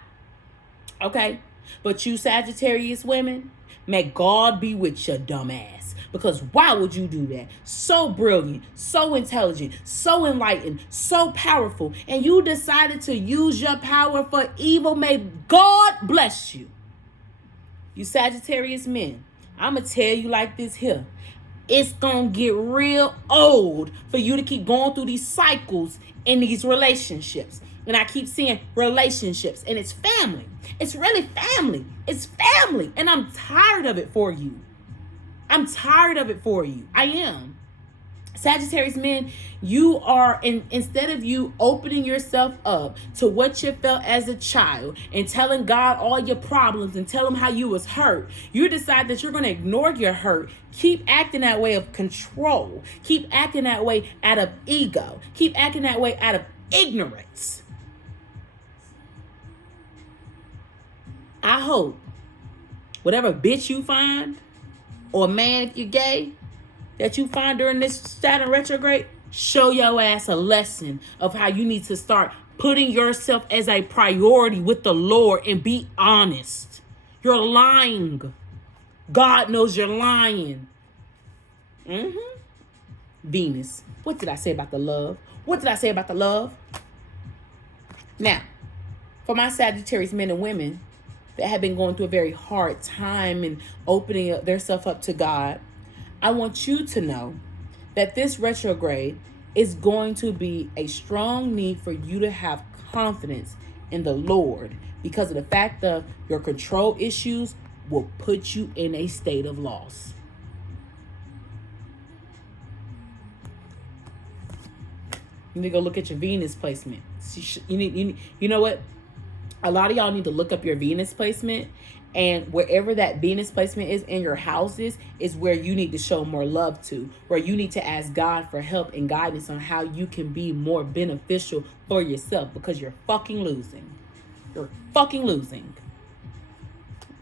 Okay? But you Sagittarius women, may God be with your dumb ass. Because why would you do that? So brilliant, so intelligent, so enlightened, so powerful. And you decided to use your power for evil. May God bless you. You Sagittarius men, I'm going to tell you like this here. It's going to get real old for you to keep going through these cycles in these relationships. And I keep seeing relationships, and it's family. It's really family. It's family. And I'm tired of it for you. I'm tired of it for you. I am. Sagittarius men, you are, instead of you opening yourself up to what you felt as a child and telling God all your problems and tell him how you was hurt, you decide that you're going to ignore your hurt, keep acting that way of control, keep acting that way out of ego, keep acting that way out of ignorance. I hope whatever bitch you find, or man if you're gay, that you find during this Saturn retrograde, show your ass a lesson of how you need to start putting yourself as a priority with the Lord and be honest. You're lying. God knows you're lying. Venus. What did I say about the love? What did I say about the love? Now, for my Sagittarius men and women that have been going through a very hard time and opening themselves up to God, I want you to know that this retrograde is going to be a strong need for you to have confidence in the Lord because of the fact of your control issues will put you in a state of loss. You need to go look at your Venus placement. You know what? A lot of y'all need to look up your Venus placement, and wherever that Venus placement is in your houses is where you need to show more love to, where you need to ask God for help and guidance on how you can be more beneficial for yourself, because you're fucking losing. You're fucking losing.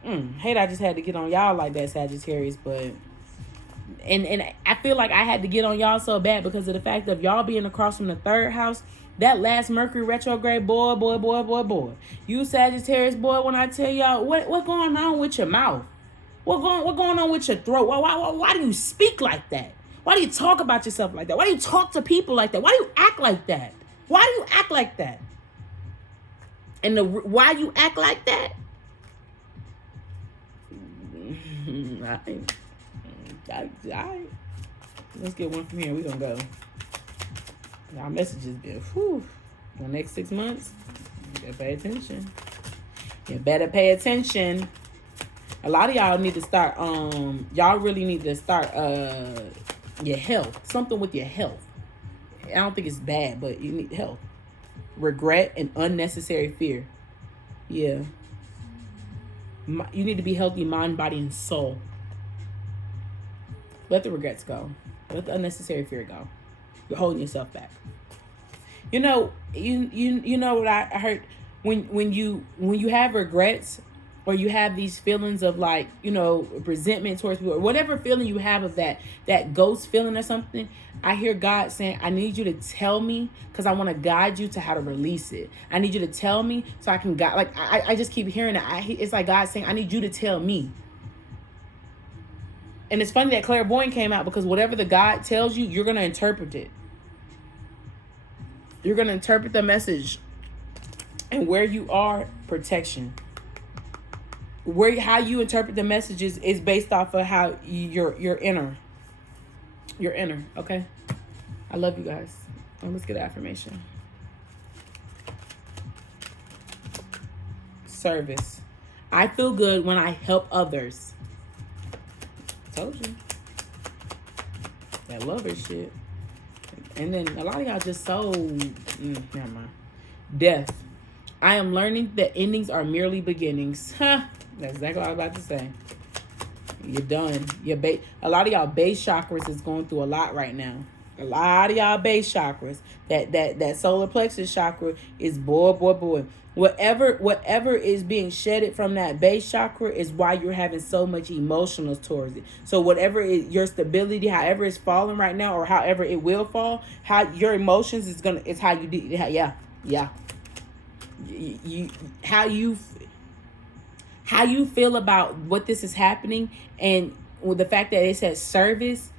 Hate I just had to get on y'all like that, Sagittarius, but and I feel like I had to get on y'all so bad because of the fact of y'all being across from the third house. That last Mercury retrograde, boy. You Sagittarius, boy, when I tell y'all, what going on with your mouth? What going on with your throat? Why do you speak like that? Why do you talk about yourself like that? Why do you talk to people like that? Why do you act like that? Why do you act like that? And why you act like that? Let's get one from here. We're going to go. Y'all messages been, whew. The next 6 months, you better pay attention. You better pay attention. A lot of y'all need to start, y'all really need to start your health. Something with your health. I don't think it's bad, but you need health. Regret and unnecessary fear. Yeah. You need to be healthy, mind, body, and soul. Let the regrets go. Let the unnecessary fear go. You're holding yourself back. You know what I heard, when you have regrets, or you have these feelings of like, resentment towards people, or whatever feeling you have of that ghost feeling or something, I hear God saying, I need you to tell me, because I want to guide you to how to release it. I need you to tell me so I can guide. Like, I just keep hearing that. It's like God saying, I need you to tell me. And it's funny that clairvoyant came out, because whatever the God tells you, you're going to interpret it. You're going to interpret the message. And where you are, protection. How you interpret the messages is based off of how your inner. Your inner, okay? I love you guys. Let's get an affirmation. Service. I feel good when I help others. Told you. That lover shit. And then a lot of y'all just so... never mind. Death. I am learning that endings are merely beginnings. That's exactly what I was about to say. You're done. A lot of y'all base chakras is going through a lot right now. A lot of y'all base chakras. That solar plexus chakra is boy. Whatever is being shedded from that base chakra is why you're having so much emotional towards it. So whatever is your stability, however it's falling right now, or however it will fall, how your emotions is how you do. Yeah. How you feel about what this is happening, and with the fact that it says service.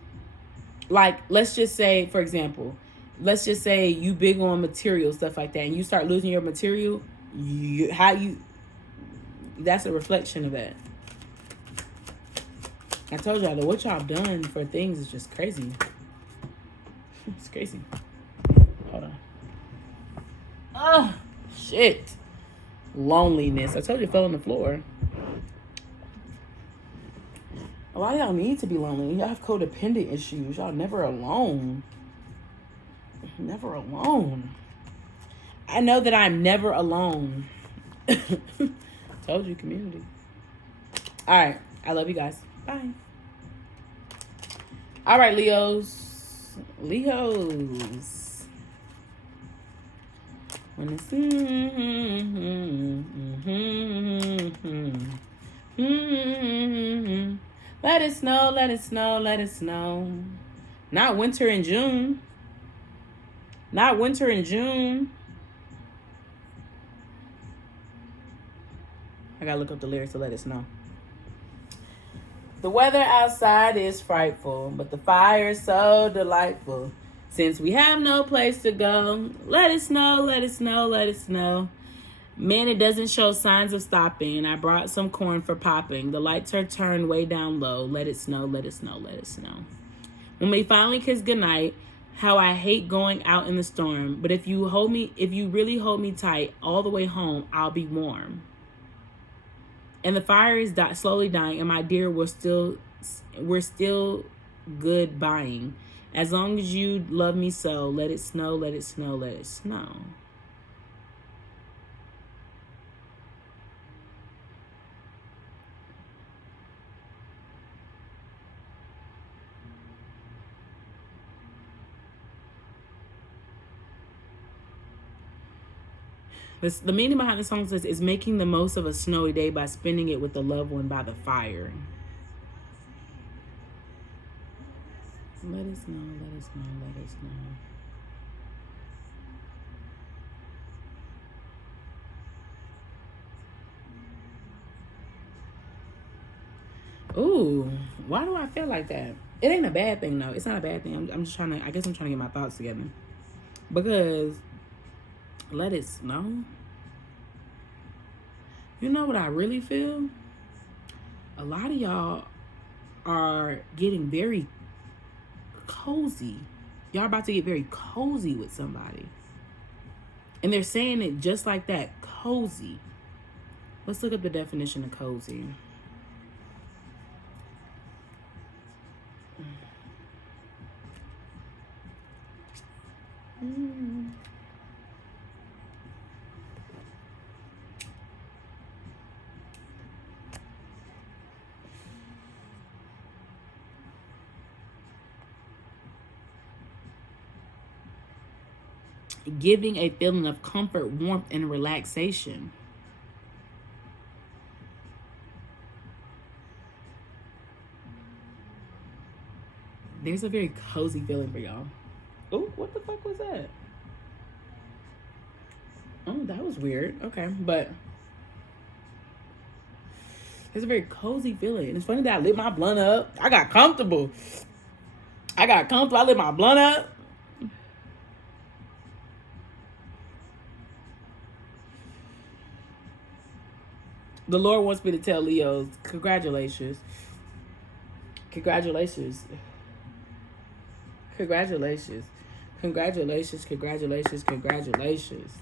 Like, let's just say, for example, you big on material stuff like that, and you start losing your material. That's a reflection of that. I told y'all that what y'all done for things is just crazy. It's crazy. Hold on. Oh, shit. Loneliness. I told you it fell on the floor. A lot of y'all need to be lonely. Y'all have codependent issues. Y'all never alone. Never alone. I know that I'm never alone. Told you, community. All right. I love you guys. Bye. All right, Leos. When it's let it snow, let it snow, let it snow. Not winter in June. Not winter in June. I gotta look up the lyrics to Let It Snow. The weather outside is frightful, but the fire is so delightful. Since we have no place to go, let it snow, let it snow, let it snow. Man, it doesn't show signs of stopping. I brought some corn for popping. The lights are turned way down low. Let it snow, let it snow, let it snow. When we finally kiss goodnight, how I hate going out in the storm. But if you really hold me tight all the way home, I'll be warm. And the fire is slowly dying, and my dear, we're still good buying. As long as you love me so, let it snow, let it snow, let it snow. The meaning behind the song is making the most of a snowy day by spending it with the loved one by the fire. Let it snow, let it snow, let it snow. Ooh, why do I feel like that? It ain't a bad thing, though. It's not a bad thing. I'm just trying to, I guess I'm trying to get my thoughts together. Because let it snow. You know what I really feel? A lot of y'all are getting very cozy. Y'all about to get very cozy with somebody. And they're saying it just like that, cozy. Let's look up the definition of cozy. Giving a feeling of comfort, warmth, and relaxation. There's a very cozy feeling for y'all. Oh, what the fuck was that? Oh, that was weird. Okay, but there's a very cozy feeling. And it's funny that I lit my blunt up. I got comfortable. I lit my blunt up. The Lord wants me to tell Leos, congratulations. Congratulations. Congratulations. Congratulations. Congratulations. Congratulations.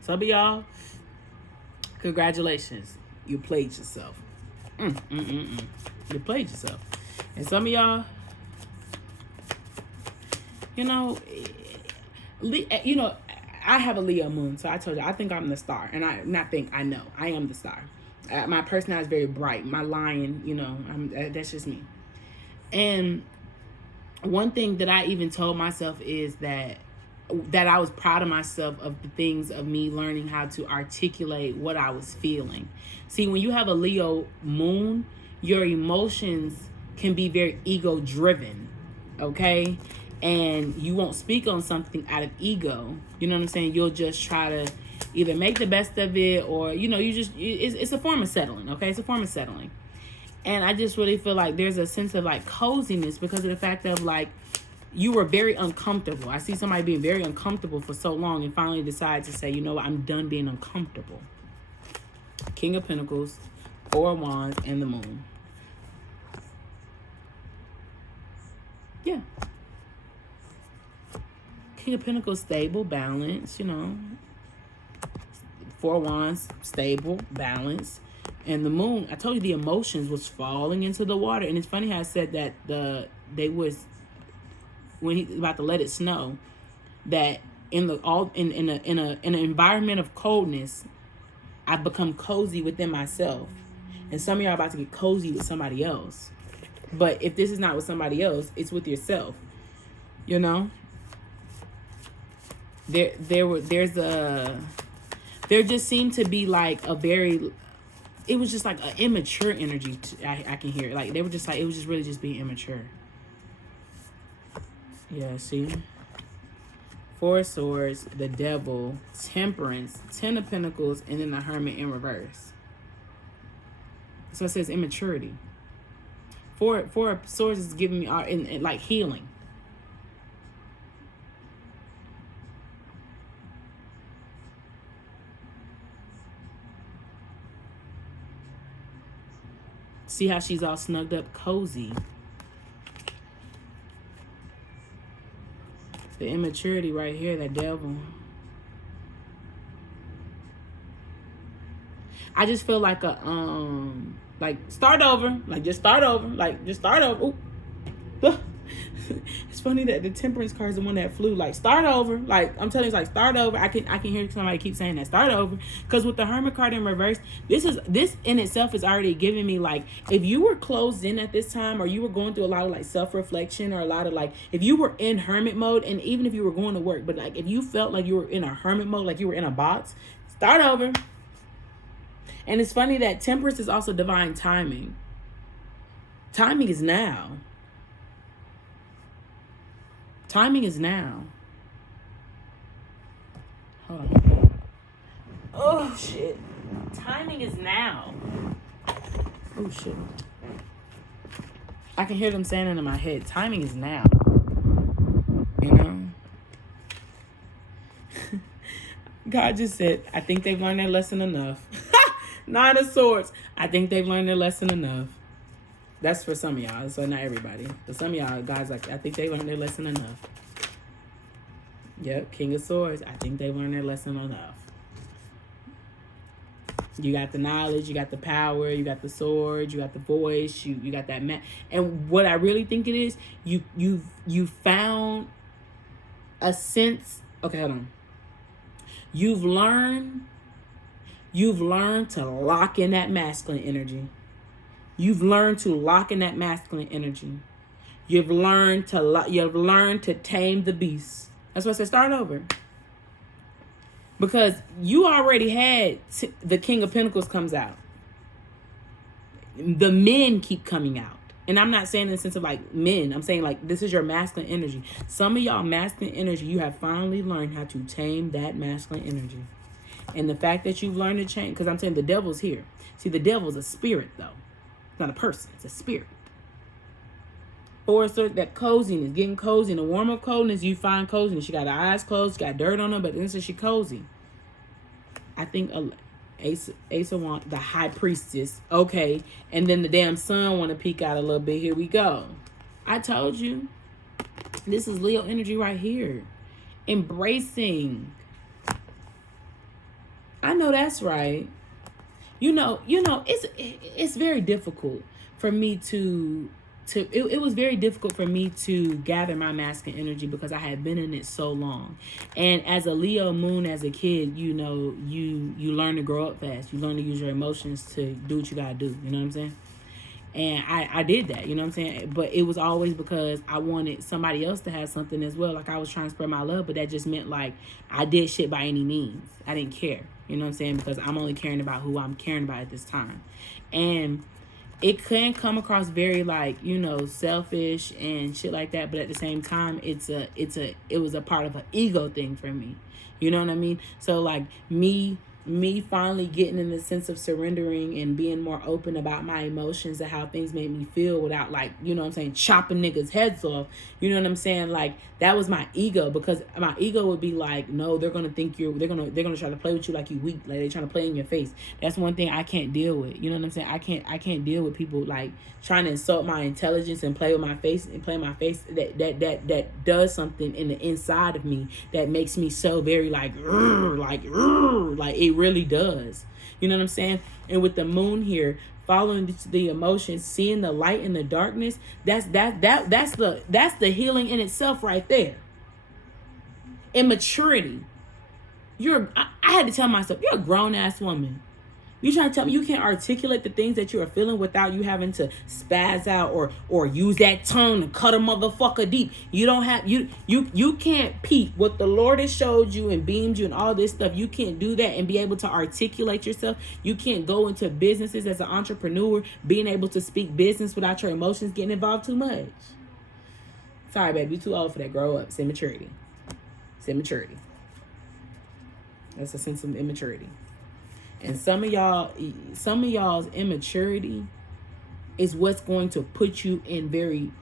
Some of y'all, congratulations. You played yourself. You played yourself. And some of y'all, you know, I have a Leo moon, so I told you, I think I'm the star. And I know. I am the star. My personality is very bright. My lion, that's just me. And one thing that I even told myself is that I was proud of myself of the things of me learning how to articulate what I was feeling. See, when you have a Leo moon, your emotions can be very ego driven, okay? And you won't speak on something out of ego. You know what I'm saying? You'll just try to either make the best of it or, it's a form of settling, okay? It's a form of settling. And I just really feel like there's a sense of like coziness because of the fact of like, you were very uncomfortable. I see somebody being very uncomfortable for so long and finally decide to say, you know what, I'm done being uncomfortable. King of Pentacles, Four of Wands, and the Moon. Yeah. King of Pentacles, stable, balance, Four of Wands, stable, balance. And the Moon, I told you the emotions was falling into the water. And it's funny how I said that when he's about to let it snow, that in an environment of coldness, I've become cozy within myself. And some of y'all are about to get cozy with somebody else. But if this is not with somebody else, it's with yourself. There just seemed to be like it was just like an immature energy. I can hear it. Like they were just like, it was just really just being immature. Yeah, see? Four of Swords, the Devil, Temperance, Ten of Pentacles, and then the Hermit in reverse. So it says immaturity. Four of Swords is giving me in like healing. See how she's all snugged up, cozy. The immaturity right here, that Devil. I just feel like start over. Just start over. Ooh. It's funny that the Temperance card is the one that flew. Like, start over. Like, I'm telling you, it's like, start over. I can hear somebody keep saying that. Start over. Because with the Hermit card in reverse, this in itself is already giving me, like, if you were closed in at this time, or you were going through a lot of, like, self-reflection, or a lot of, like, if you were in hermit mode, and even if you were going to work, but, like, if you felt like you were in a hermit mode, like you were in a box, start over. And it's funny that Temperance is also divine timing. Timing is now. Timing is now. Hold on. Oh, shit. Timing is now. Oh, shit. I can hear them saying it in my head. Timing is now. God just said, I think they've learned their lesson enough. Nine of Swords. I think they've learned their lesson enough. That's for some of y'all. So not everybody. But some of y'all guys, like, I think they learned their lesson enough. Yep, King of Swords. I think they learned their lesson enough. You got the knowledge, you got the power, you got the sword, you got the voice, you got that and what I really think it is, you found a sense. Okay, hold on. You've learned to lock in that masculine energy. You've learned to lock in that masculine energy. You've learned to tame the beast. That's what I said. Start over. Because you already had the King of Pentacles comes out. The men keep coming out. And I'm not saying in the sense of like men. I'm saying like this is your masculine energy. Some of y'all masculine energy, you have finally learned how to tame that masculine energy. And the fact that you've learned to change, because I'm saying the devil's here. See, the devil's a spirit though. It's not a person. It's a spirit. Or that coziness, getting cozy. In the warm up coldness, you find coziness. She got her eyes closed, she got dirt on her, but then she cozy. I think Ace of Wands, the high priestess. Okay, and then the damn sun want to peek out a little bit. Here we go. I told you. This is Leo energy right here. Embracing. I know that's right. You know, it's very difficult for me it was very difficult for me to gather my masculine energy because I had been in it so long. And as a Leo moon, as a kid, you know, you learn to grow up fast. You learn to use your emotions to do what you gotta do. You know what I'm saying? And I did that, you know what I'm saying? But it was always because I wanted somebody else to have something as well. Like I was trying to spread my love, but that just meant like I did shit by any means. I didn't care, you know what I'm saying? Because I'm only caring about who I'm caring about at this time. And it can come across very like, you know, selfish and shit like that, but at the same time it was a part of an ego thing for me. You know what I mean? So like me finally getting in the sense of surrendering and being more open about my emotions and how things made me feel without like, you know what I'm saying, chopping niggas' heads off. You know what I'm saying? Like that was my ego, because my ego would be like, no, they're gonna think they're gonna try to play with you like you weak, like they're trying to play in your face. That's one thing I can't deal with. You know what I'm saying? I can't deal with people like trying to insult my intelligence and play with my face and play in my face. That does something in the inside of me that makes me so very like it really does. You know what I'm saying? And with the moon here, following the emotions, seeing the light in the darkness, that's the healing in itself right there. Immaturity. I had to tell myself, you're a grown ass woman. You trying to tell me you can't articulate the things that you are feeling without you having to spaz out or use that tongue to cut a motherfucker deep. You don't have you can't peep what the Lord has showed you and beamed you and all this stuff. You can't do that and be able to articulate yourself. You can't go into businesses as an entrepreneur being able to speak business without your emotions getting involved too much. Sorry, baby, you too old for that. Grow up. It's immaturity. It's immaturity. That's a sense of immaturity. And some of y'all's immaturity is what's going to put you in very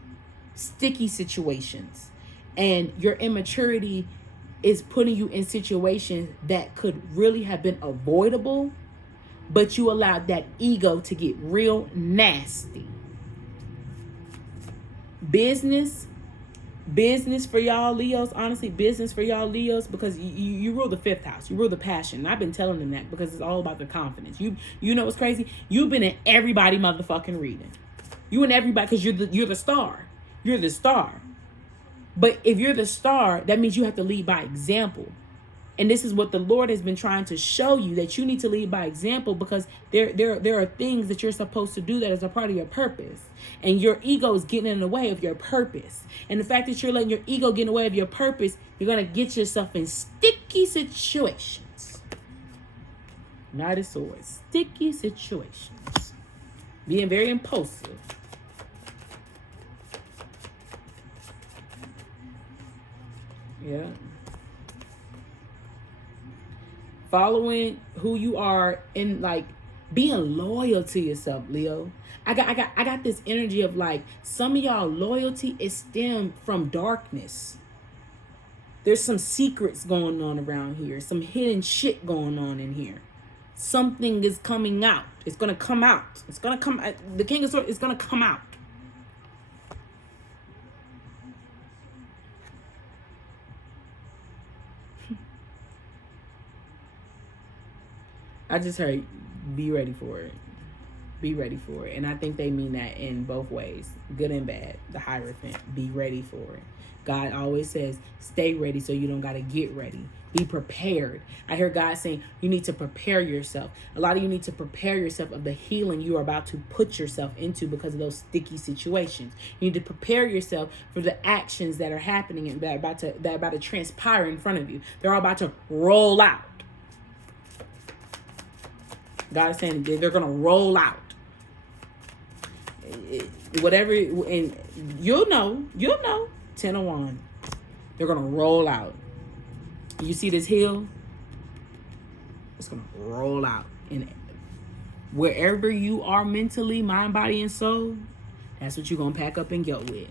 sticky situations. And your immaturity is putting you in situations that could really have been avoidable, but you allowed that ego to get real nasty. Business for y'all Leos, honestly, business for y'all Leos, because you rule the fifth house. You rule the passion. And I've been telling them that because it's all about the confidence. You know what's crazy? You've been in everybody motherfucking reading. You and everybody, because you're the star. You're the star. But if you're the star, that means you have to lead by example. And this is what the Lord has been trying to show you, that you need to lead by example, because there are things that you're supposed to do that is a part of your purpose. And your ego is getting in the way of your purpose. And the fact that you're letting your ego get in the way of your purpose, you're going to get yourself in sticky situations. Knight of Swords. Sticky situations. Being very impulsive. Yeah. Following who you are and like being loyal to yourself, Leo. I got this energy of like some of y'all loyalty is stemmed from darkness. There's some secrets going on around here, some hidden shit going on in here. Something is coming out. It's gonna come out. It's gonna come. The King of Swords is gonna come out. I just heard, be ready for it. Be ready for it. And I think they mean that in both ways, good and bad. The Hierophant, be ready for it. God always says, stay ready so you don't got to get ready. Be prepared. I hear God saying, you need to prepare yourself. A lot of you need to prepare yourself of the healing you are about to put yourself into because of those sticky situations. You need to prepare yourself for the actions that are happening and that are about to transpire in front of you. They're all about to roll out. God is saying they're going to roll out. Whatever, and you'll know. 10 of Wands. They're going to roll out. You see this hill? It's going to roll out. And wherever you are mentally, mind, body, and soul, that's what you're going to pack up and go with.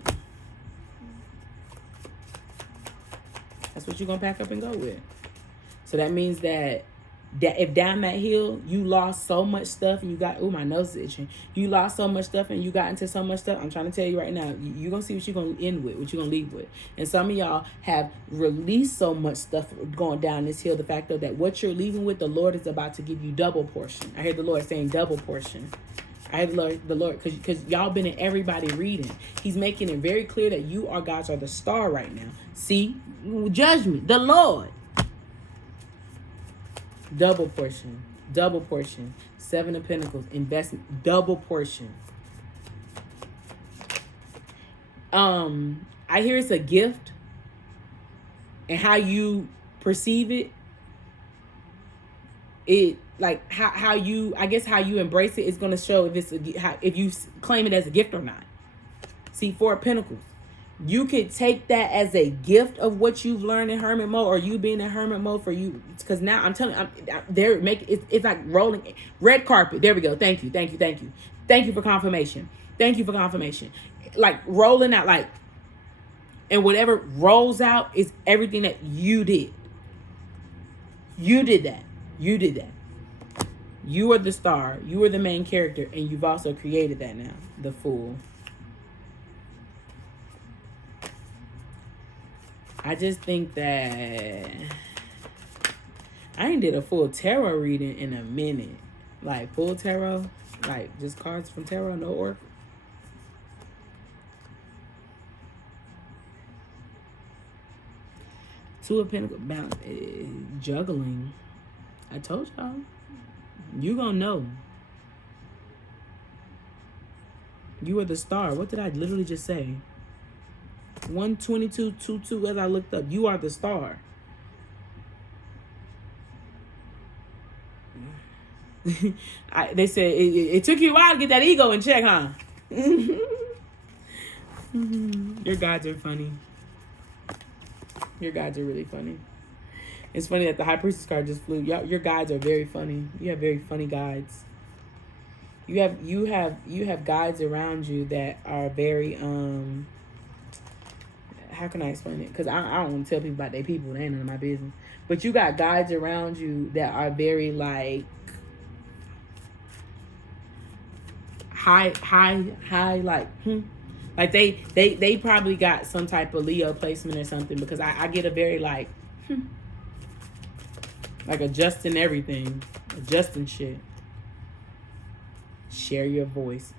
That's what you're going to pack up and go with. So that means that if down that hill you lost so much stuff and you got, my nose is itching. You lost so much stuff and you got into so much stuff. I'm trying to tell you right now, you're going to see what you're going to end with, what you're going to leave with. And some of y'all have released so much stuff going down this hill. The fact though that what you're leaving with, the Lord is about to give you double portion. I hear the Lord saying double portion. I hear the Lord, because y'all been in everybody reading. He's making it very clear that you guys are the star right now. See, judgment, the Lord. Double portion. 7 of Pentacles, investment, double portion. I hear it's a gift, and how you perceive it. It like how you, I guess how you embrace it is going to show if it's if you claim it as a gift or not. See, 4 of Pentacles. You could take that as a gift of what you've learned in hermit mode, or you being in hermit mode for you. Because now I'm telling you, it's like rolling red carpet. There we go. Thank you for confirmation. Like rolling out, like, and whatever rolls out is everything that you did. You did that. You are the star. You are the main character, and you've also created that now. The Fool. I just think that I ain't did a full tarot reading in a minute. Like full tarot, like just cards from tarot, no oracle. Two of Pentacles, juggling. I told y'all, you gonna know. You are the star. What did I literally just say? 12222 as I looked up. You are the star. They said it took you a while to get that ego in check, huh? Your guides are funny. Your guides are really funny. It's funny that the High Priestess card just flew. Your guides are very funny. You have very funny guides. You have guides around you that are very how can I explain it? Because I don't want to tell people about their people. They ain't none of my business. But you got guides around you that are very like high like like they probably got some type of Leo placement or something, because I get a very like adjusting everything, adjusting shit. Share your voice.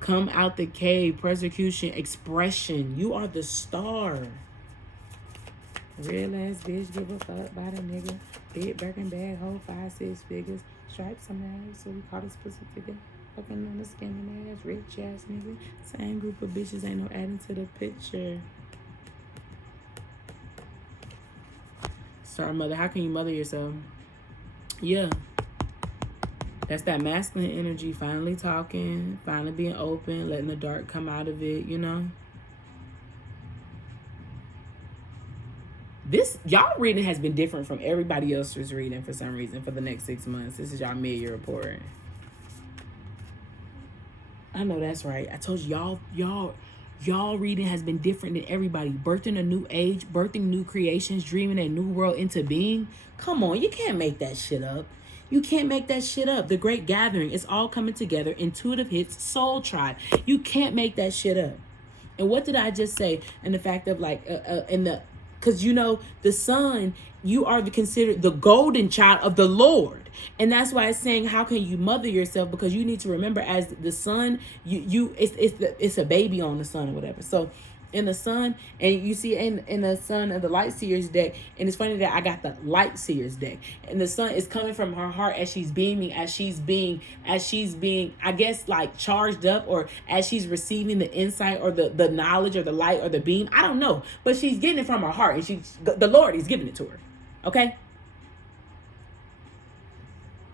Come out the cave. Persecution. Expression. You are the star. Real ass bitch. Give a fuck by the nigga. Big Birkin bag. Hold 5-6 figures. Stripes some ass. So we call this pussy figure. Fucking on the skinny ass. Rich ass nigga. Same group of bitches. Ain't no adding to the picture. Sorry, mother. How can you mother yourself? Yeah. That's that masculine energy, finally talking, finally being open, letting the dark come out of it, you know? This, y'all reading has been different from everybody else's reading for some reason for the next 6 months. This is y'all mid-year report. I know that's right. I told you, y'all reading has been different than everybody. Birthing a new age, birthing new creations, dreaming a new world into being. Come on, you can't make that shit up. You can't make that shit up. The Great Gathering is all coming together. Intuitive hits, Soul Tribe. You can't make that shit up. And what did I just say? And the fact of like, because you know, the sun, you are considered the golden child of the Lord. And that's why it's saying, how can you mother yourself? Because you need to remember, as the sun, it's a baby on the sun or whatever. So in the sun, and you see in the sun of the light seers deck, and it's funny that I got the light seers deck, and the sun is coming from her heart as she's beaming, as she's being I guess like charged up, or as she's receiving the insight or the knowledge or the light or the beam. I don't know, but she's getting it from her heart, and the Lord is giving it to her. Okay.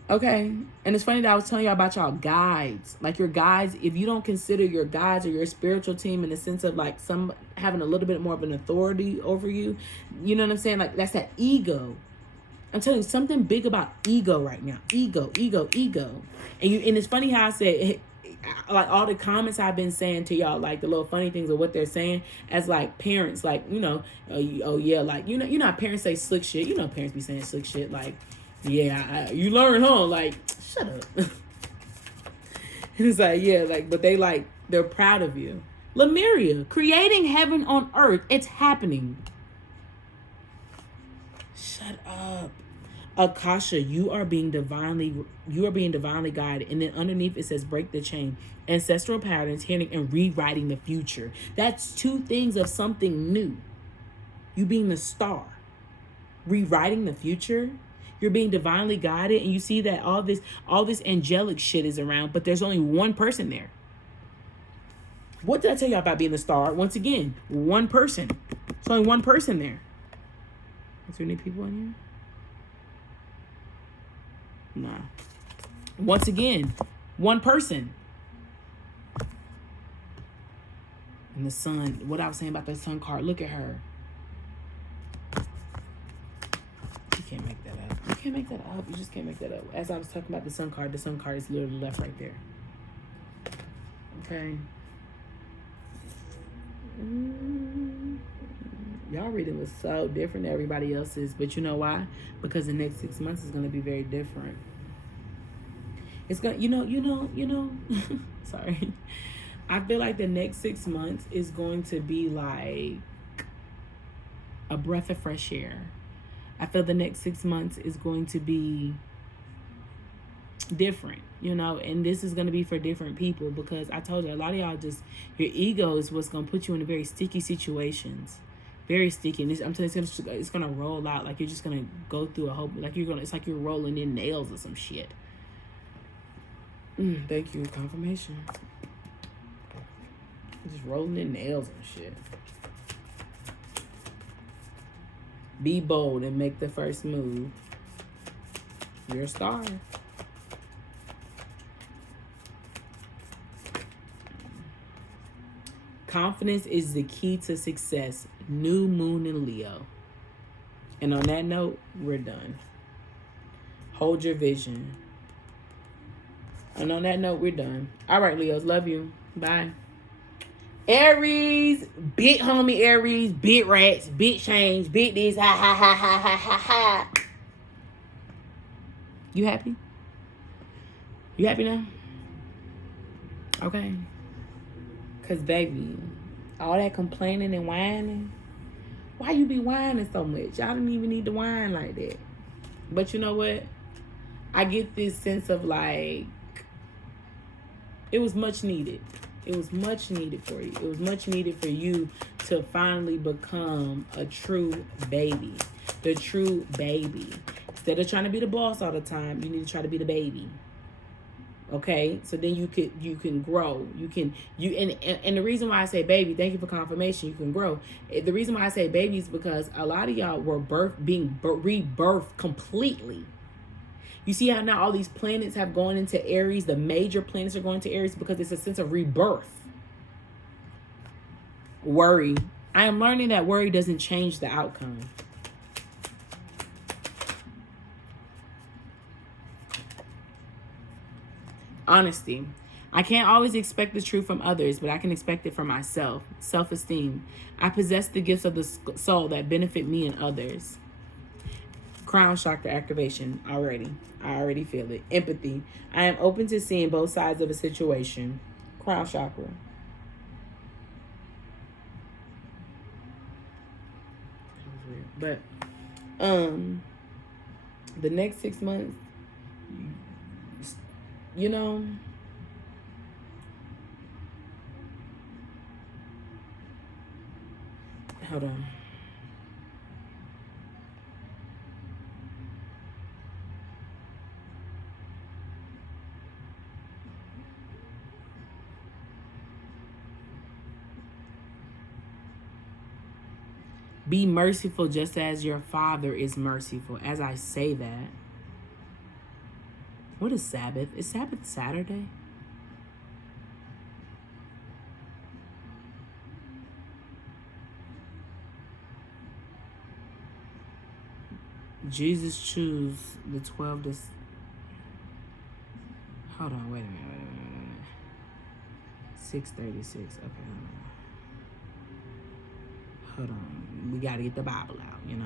Okay. And it's funny that I was telling y'all about y'all guides. Like your guides, if you don't consider your guides or your spiritual team in the sense of like some having a little bit more of an authority over you, you know what I'm saying? Like that's that ego. I'm telling you something big about ego right now. Ego. And it's funny how I said, like all the comments I've been saying to y'all, like the little funny things of what they're saying as like parents, like, you know, oh yeah, like, you know how parents say slick shit. You know, parents be saying slick shit like, yeah, you learn, huh? Like, shut up. It's like, yeah, like, but they're proud of you. Lemuria, creating heaven on earth. It's happening. Shut up. Akasha, you are being divinely guided. And then underneath it says, break the chain. Ancestral patterns, healing, and rewriting the future. That's two things of something new. You being the star. Rewriting the future. You're being divinely guided, and you see that all this angelic shit is around, but there's only one person there. What did I tell y'all about being the star? Once again, one person. There's only one person there. Is there any people in here? Nah. Once again, one person. And the sun, what I was saying about the sun card, look at her. You can't make that up. You can't make that up. You just can't make that up. As I was talking about the sun card is literally left right there. Okay. Y'all reading was so different than everybody else's, but you know why? Because the next 6 months is going to be very different. It's going, you know. Sorry. I feel like the next 6 months is going to be like a breath of fresh air. I feel the next 6 months is going to be different, you know, and this is going to be for different people, because I told you, a lot of y'all just, your ego is what's going to put you in very sticky situations. Very sticky. And I'm telling you, it's going to roll out. Like you're just going to go through a whole, like it's like you're rolling in nails or some shit. Thank you. Confirmation. Just rolling in nails and shit. Be bold and make the first move. You're a star. Confidence is the key to success. New moon in Leo. And on that note, we're done. Hold your vision. And on that note, we're done. All right, Leos. Love you. Bye. Aries, big homie Aries, big rats, big change, big this, ha ha ha ha ha ha ha. You happy? You happy now? Okay. Cause baby, all that complaining and whining, why you be whining so much? Y'all don't even need to whine like that. But you know what? I get this sense of like, it was much needed. It was much needed for you. It was much needed for you to finally become a true baby. The true baby. Instead of trying to be the boss all the time, you need to try to be the baby. Okay? So then you can grow. And the reason why I say baby, thank you for confirmation, you can grow. The reason why I say baby is because a lot of y'all were rebirthed completely. You see how now all these planets have gone into Aries? The major planets are going to Aries because it's a sense of rebirth. Worry. I am learning that worry doesn't change the outcome. Honesty. I can't always expect the truth from others, but I can expect it from myself. Self-esteem. I possess the gifts of the soul that benefit me and others. Crown chakra activation already. I already feel it. Empathy. I am open to seeing both sides of a situation. Crown chakra. That was weird. But the next 6 months you know, hold on. Be merciful just as your Father is merciful. As I say that, what is Sabbath? Is Sabbath Saturday? Jesus chose the 12 to... Hold on, wait a minute. 6:36. Okay, hold on. We got to get the Bible out, you know.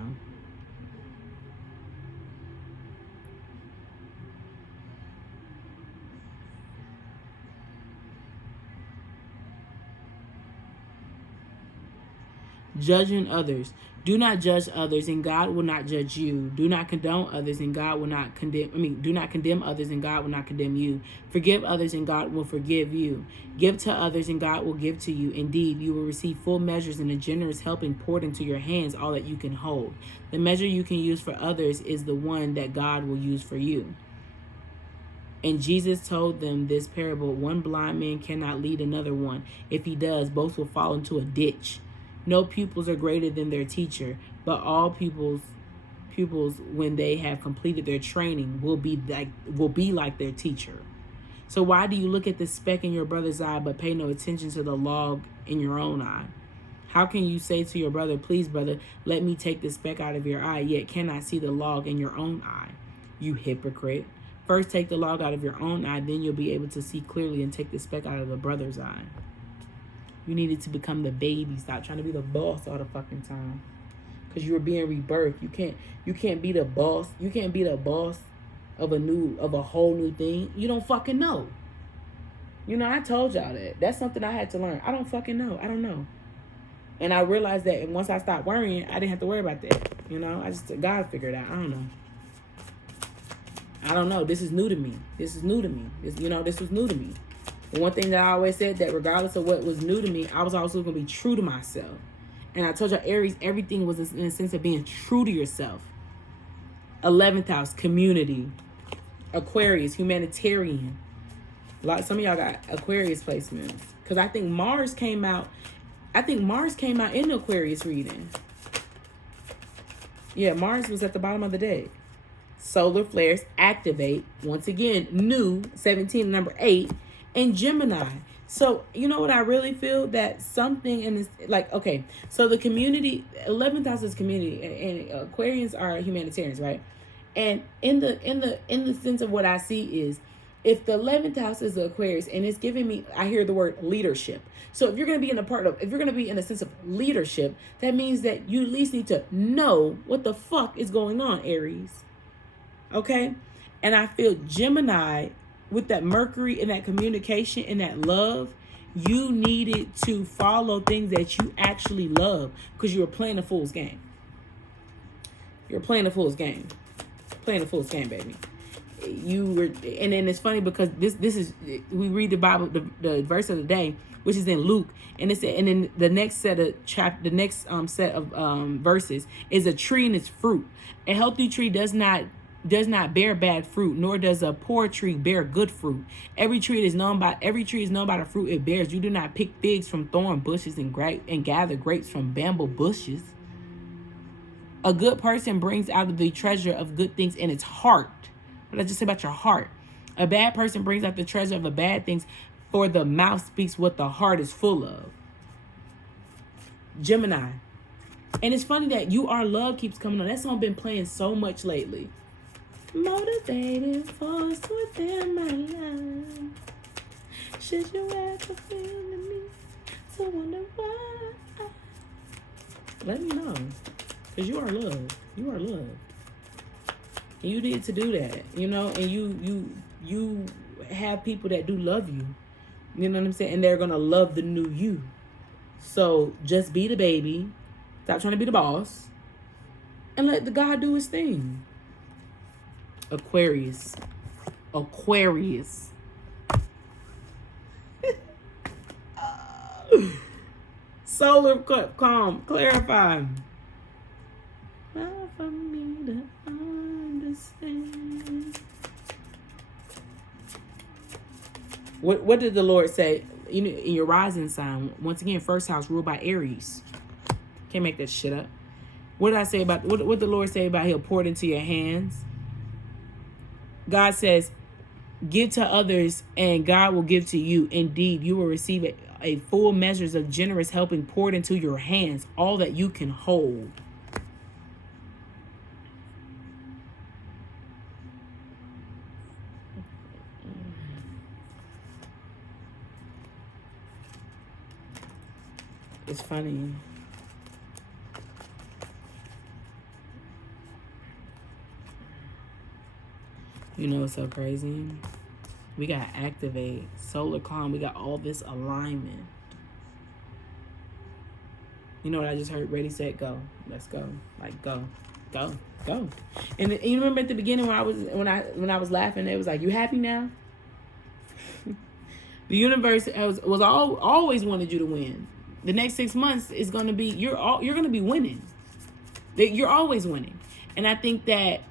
Judging others. Do not judge others, and God will not judge you. Do not condone others, and God will not condemn. Do not condemn others, and God will not condemn you. Forgive others, and God will forgive you. Give to others, and God will give to you. Indeed, you will receive full measures and a generous helping poured into your hands, all that you can hold. The measure you can use for others is the one that God will use for you. And Jesus told them this parable: one blind man cannot lead another one. If he does, both will fall into a ditch. No pupils are greater than their teacher, but all pupils, when they have completed their training, will be like their teacher. So why do you look at the speck in your brother's eye but pay no attention to the log in your own eye? How can you say to your brother, please, brother, let me take the speck out of your eye, yet cannot see the log in your own eye? You hypocrite. First take the log out of your own eye, then you'll be able to see clearly and take the speck out of the brother's eye. You needed to become the baby. Stop trying to be the boss all the fucking time. Because you were being rebirthed. You can't be the boss. You can't be the boss of a whole new thing. You don't fucking know. You know, I told y'all that. That's something I had to learn. I don't fucking know. I don't know. And I realized that, and once I stopped worrying, I didn't have to worry about that. You know, God figured it out. I don't know. This is new to me. This was new to me. The one thing that I always said, that regardless of what was new to me, I was also going to be true to myself. And I told you, Aries, everything was in a sense of being true to yourself. 11th house, community. Aquarius, humanitarian. Some of y'all got Aquarius placements. Because I think Mars came out in the Aquarius reading. Yeah, Mars was at the bottom of the deck. Solar flares activate. Once again, new, 17, number 8. And Gemini. So, you know what I really feel? That something in this, like, okay, so the community, 11th house is community, and Aquarians are humanitarians, right? And in the sense of what I see is, if the 11th house is the Aquarius, and it's giving me, I hear the word leadership. So if you're going to be if you're going to be in a sense of leadership, that means that you at least need to know what the fuck is going on, Aries. Okay? And I feel Gemini, with that Mercury and that communication and that love, you needed to follow things that you actually love, because you were playing a fool's game. You're playing a fool's game. Playing a fool's game, baby. You were, and then it's funny because this is, we read the Bible, the verse of the day, which is in Luke, and it's, and then the next set of set of verses is a tree and its fruit. A healthy tree does not bear bad fruit, nor does a poor tree bear good fruit. Every tree is known by the fruit it bears. You do not pick figs from thorn bushes and gather grapes from bamboo bushes. A good person brings out of the treasure of good things in its heart. What did I just say about your heart? A bad person brings out the treasure of the bad things, for the mouth speaks what the heart is full of. Gemini. And it's funny that You Are Love keeps coming on. That song been playing so much lately. Motivated force within my life. Should you ever feel me to wonder why? Let me know, because you are love. You are love. And you need to do that, you know. And you have people that do love you. You know what I'm saying? And they're gonna love the new you. So just be the baby. Stop trying to be the boss, and let the God do his thing. Aquarius. Solar calm. Clarify. Not for me to understand. What did the Lord say? You know, in your rising sign, once again, first house ruled by Aries. Can't make that shit up. What did I say about what the Lord say about He'll pour it into your hands? God says, give to others and God will give to you. Indeed, you will receive a full measures of generous helping poured into your hands, all that you can hold. It's funny. You know what's so crazy? We got to activate solar calm. We got all this alignment. You know what I just heard? Ready, set, go. Let's go. Like go. And you remember at the beginning when I was laughing, it was like, you happy now? The universe was always wanted you to win. The next 6 months is going to be you're going to be winning. You're always winning. And I think that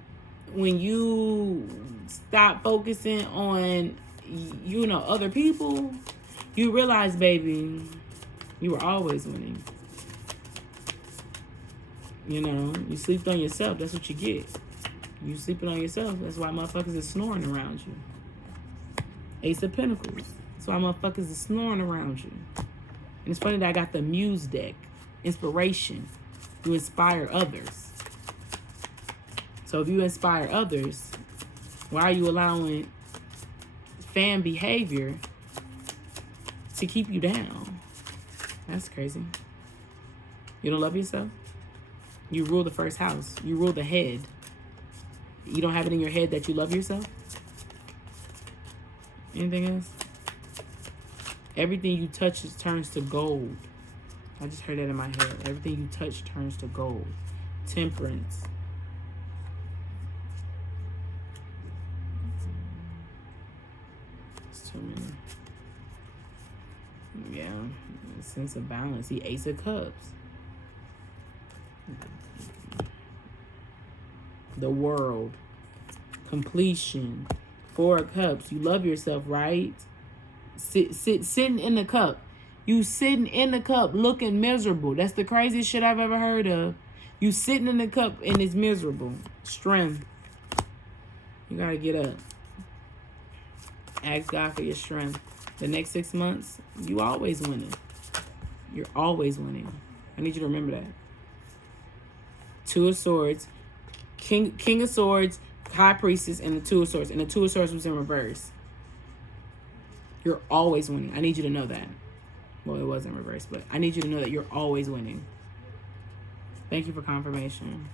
when you stop focusing on other people, you realize, baby, you were always winning. You know, you sleep on yourself, that's what you get. You sleeping on yourself, that's why motherfuckers is snoring around you. Ace of Pentacles, that's why motherfuckers is snoring around you. And it's funny that I got the Muse deck, inspiration. You inspire others. So if you inspire others, why are you allowing fan behavior to keep you down? That's crazy. You don't love yourself? You rule the first house. You rule the head. You don't have it in your head that you love yourself? Anything else? Everything you touch turns to gold. I just heard that in my head. Everything you touch turns to gold. Temperance. It's too many. Yeah. A sense of balance. The Ace of Cups. The world. Completion. Four of Cups. You love yourself, right? Sitting in the cup. You sitting in the cup looking miserable. That's the craziest shit I've ever heard of. You sitting in the cup and it's miserable. Strength. You gotta get up. Ask God for your strength. The next 6 months, you always winning. You're always winning. I need you to remember that. Two of Swords. King of Swords, High Priestess, and the Two of Swords. And the Two of Swords was in reverse. You're always winning. I need you to know that. Well, it was in reverse, but I need you to know that you're always winning. Thank you for confirmation.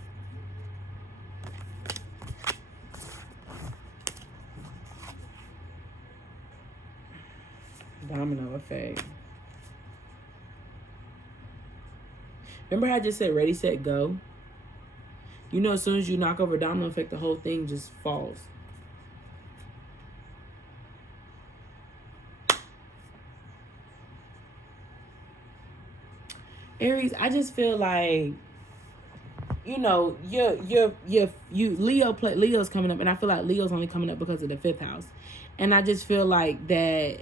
Domino effect. Remember how I just said ready, set, go? You know, as soon as you knock over domino effect, the whole thing just falls. Aries, I just feel like, you know, Leo's coming up, and I feel like Leo's only coming up because of the 5th house. And I just feel like that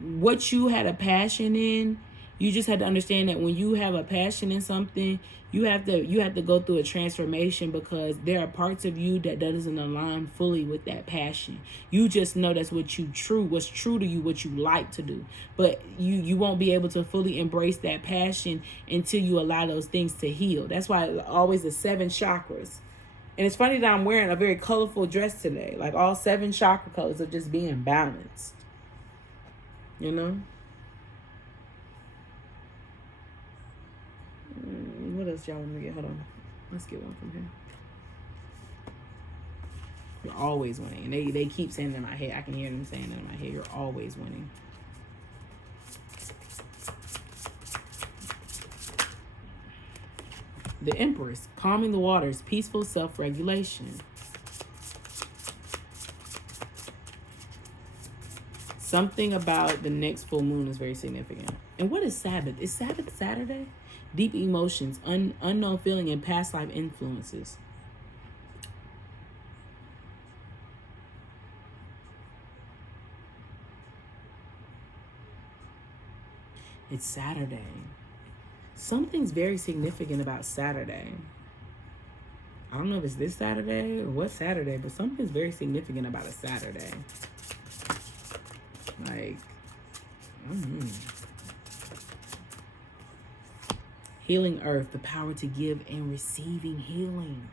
what you had a passion in, you just had to understand that when you have a passion in something, you have to go through a transformation, because there are parts of you that doesn't align fully with that passion. You just know that's what's true to you, what you like to do. But you won't be able to fully embrace that passion until you allow those things to heal. That's why always the 7 chakras. And it's funny that I'm wearing a very colorful dress today. Like all 7 chakra colors of just being balanced. You know? What else y'all want me to get? Hold on. Let's get one from here. You're always winning. And they keep saying it in my head. I can hear them saying it in my head. You're always winning. The Empress. Calming the waters. Peaceful self-regulation. Something about the next full moon is very significant. And what is Sabbath? Is Sabbath Saturday? Deep emotions, unknown feeling, and past life influences. It's Saturday. Something's very significant about Saturday. I don't know if it's this Saturday or what Saturday, but something's very significant about a Saturday. Like, Healing earth, the power to give and receiving healing.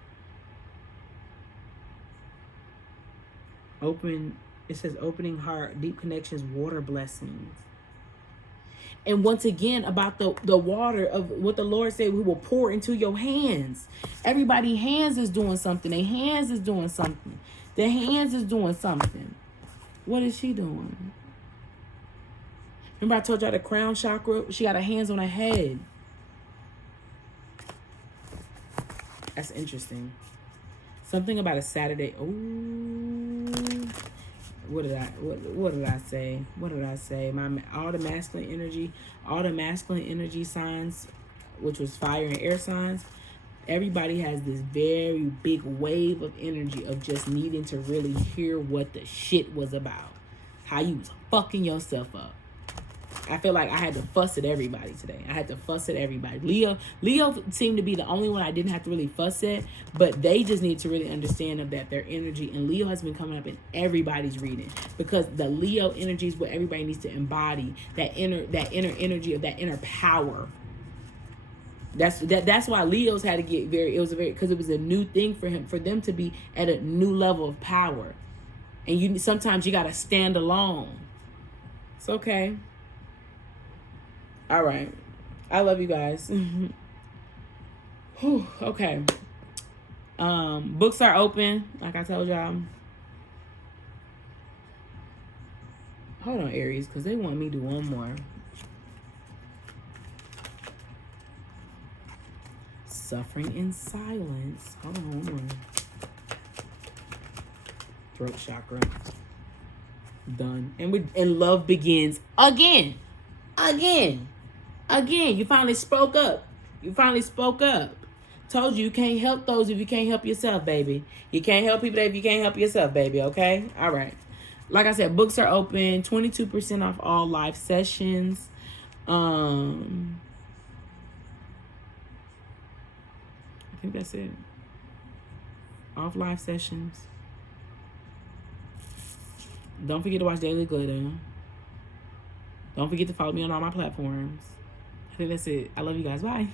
It says opening heart, deep connections, water blessings. And once again, about the water of what the Lord said, we will pour into your hands. Everybody's hands is doing something. Their hands is doing something. Their hands is doing something. What is she doing? Remember I told y'all the crown chakra? She got her hands on her head. That's interesting. Something about a Saturday. Ooh. What did I say? All the masculine energy signs, which was fire and air signs. Everybody has this very big wave of energy of just needing to really hear what the shit was about. How you was fucking yourself up. I feel like I had to fuss at everybody today. Leo seemed to be the only one I didn't have to really fuss at, but they just need to really understand that their energy, and Leo has been coming up in everybody's reading, because the Leo energy is what everybody needs to embody, that inner energy of that inner power. That's why Leos had to get because it was a new thing for them to be at a new level of power. And sometimes you got to stand alone. It's okay. All right. I love you guys. Whew, okay. Books are open, like I told y'all. Hold on, Aries, because they want me to do one more. Suffering in silence. Hold on, one more. Throat chakra. Done. And love begins again. You finally spoke up. Told you can't help those if you can't help yourself, baby. You can't help people if you can't help yourself, baby, okay? All right. Like I said, books are open. 22% off all live sessions. I think that's it. Off live sessions. Don't forget to watch Daily Glitter. Don't forget to follow me on all my platforms. I think that's it. I love you guys. Bye.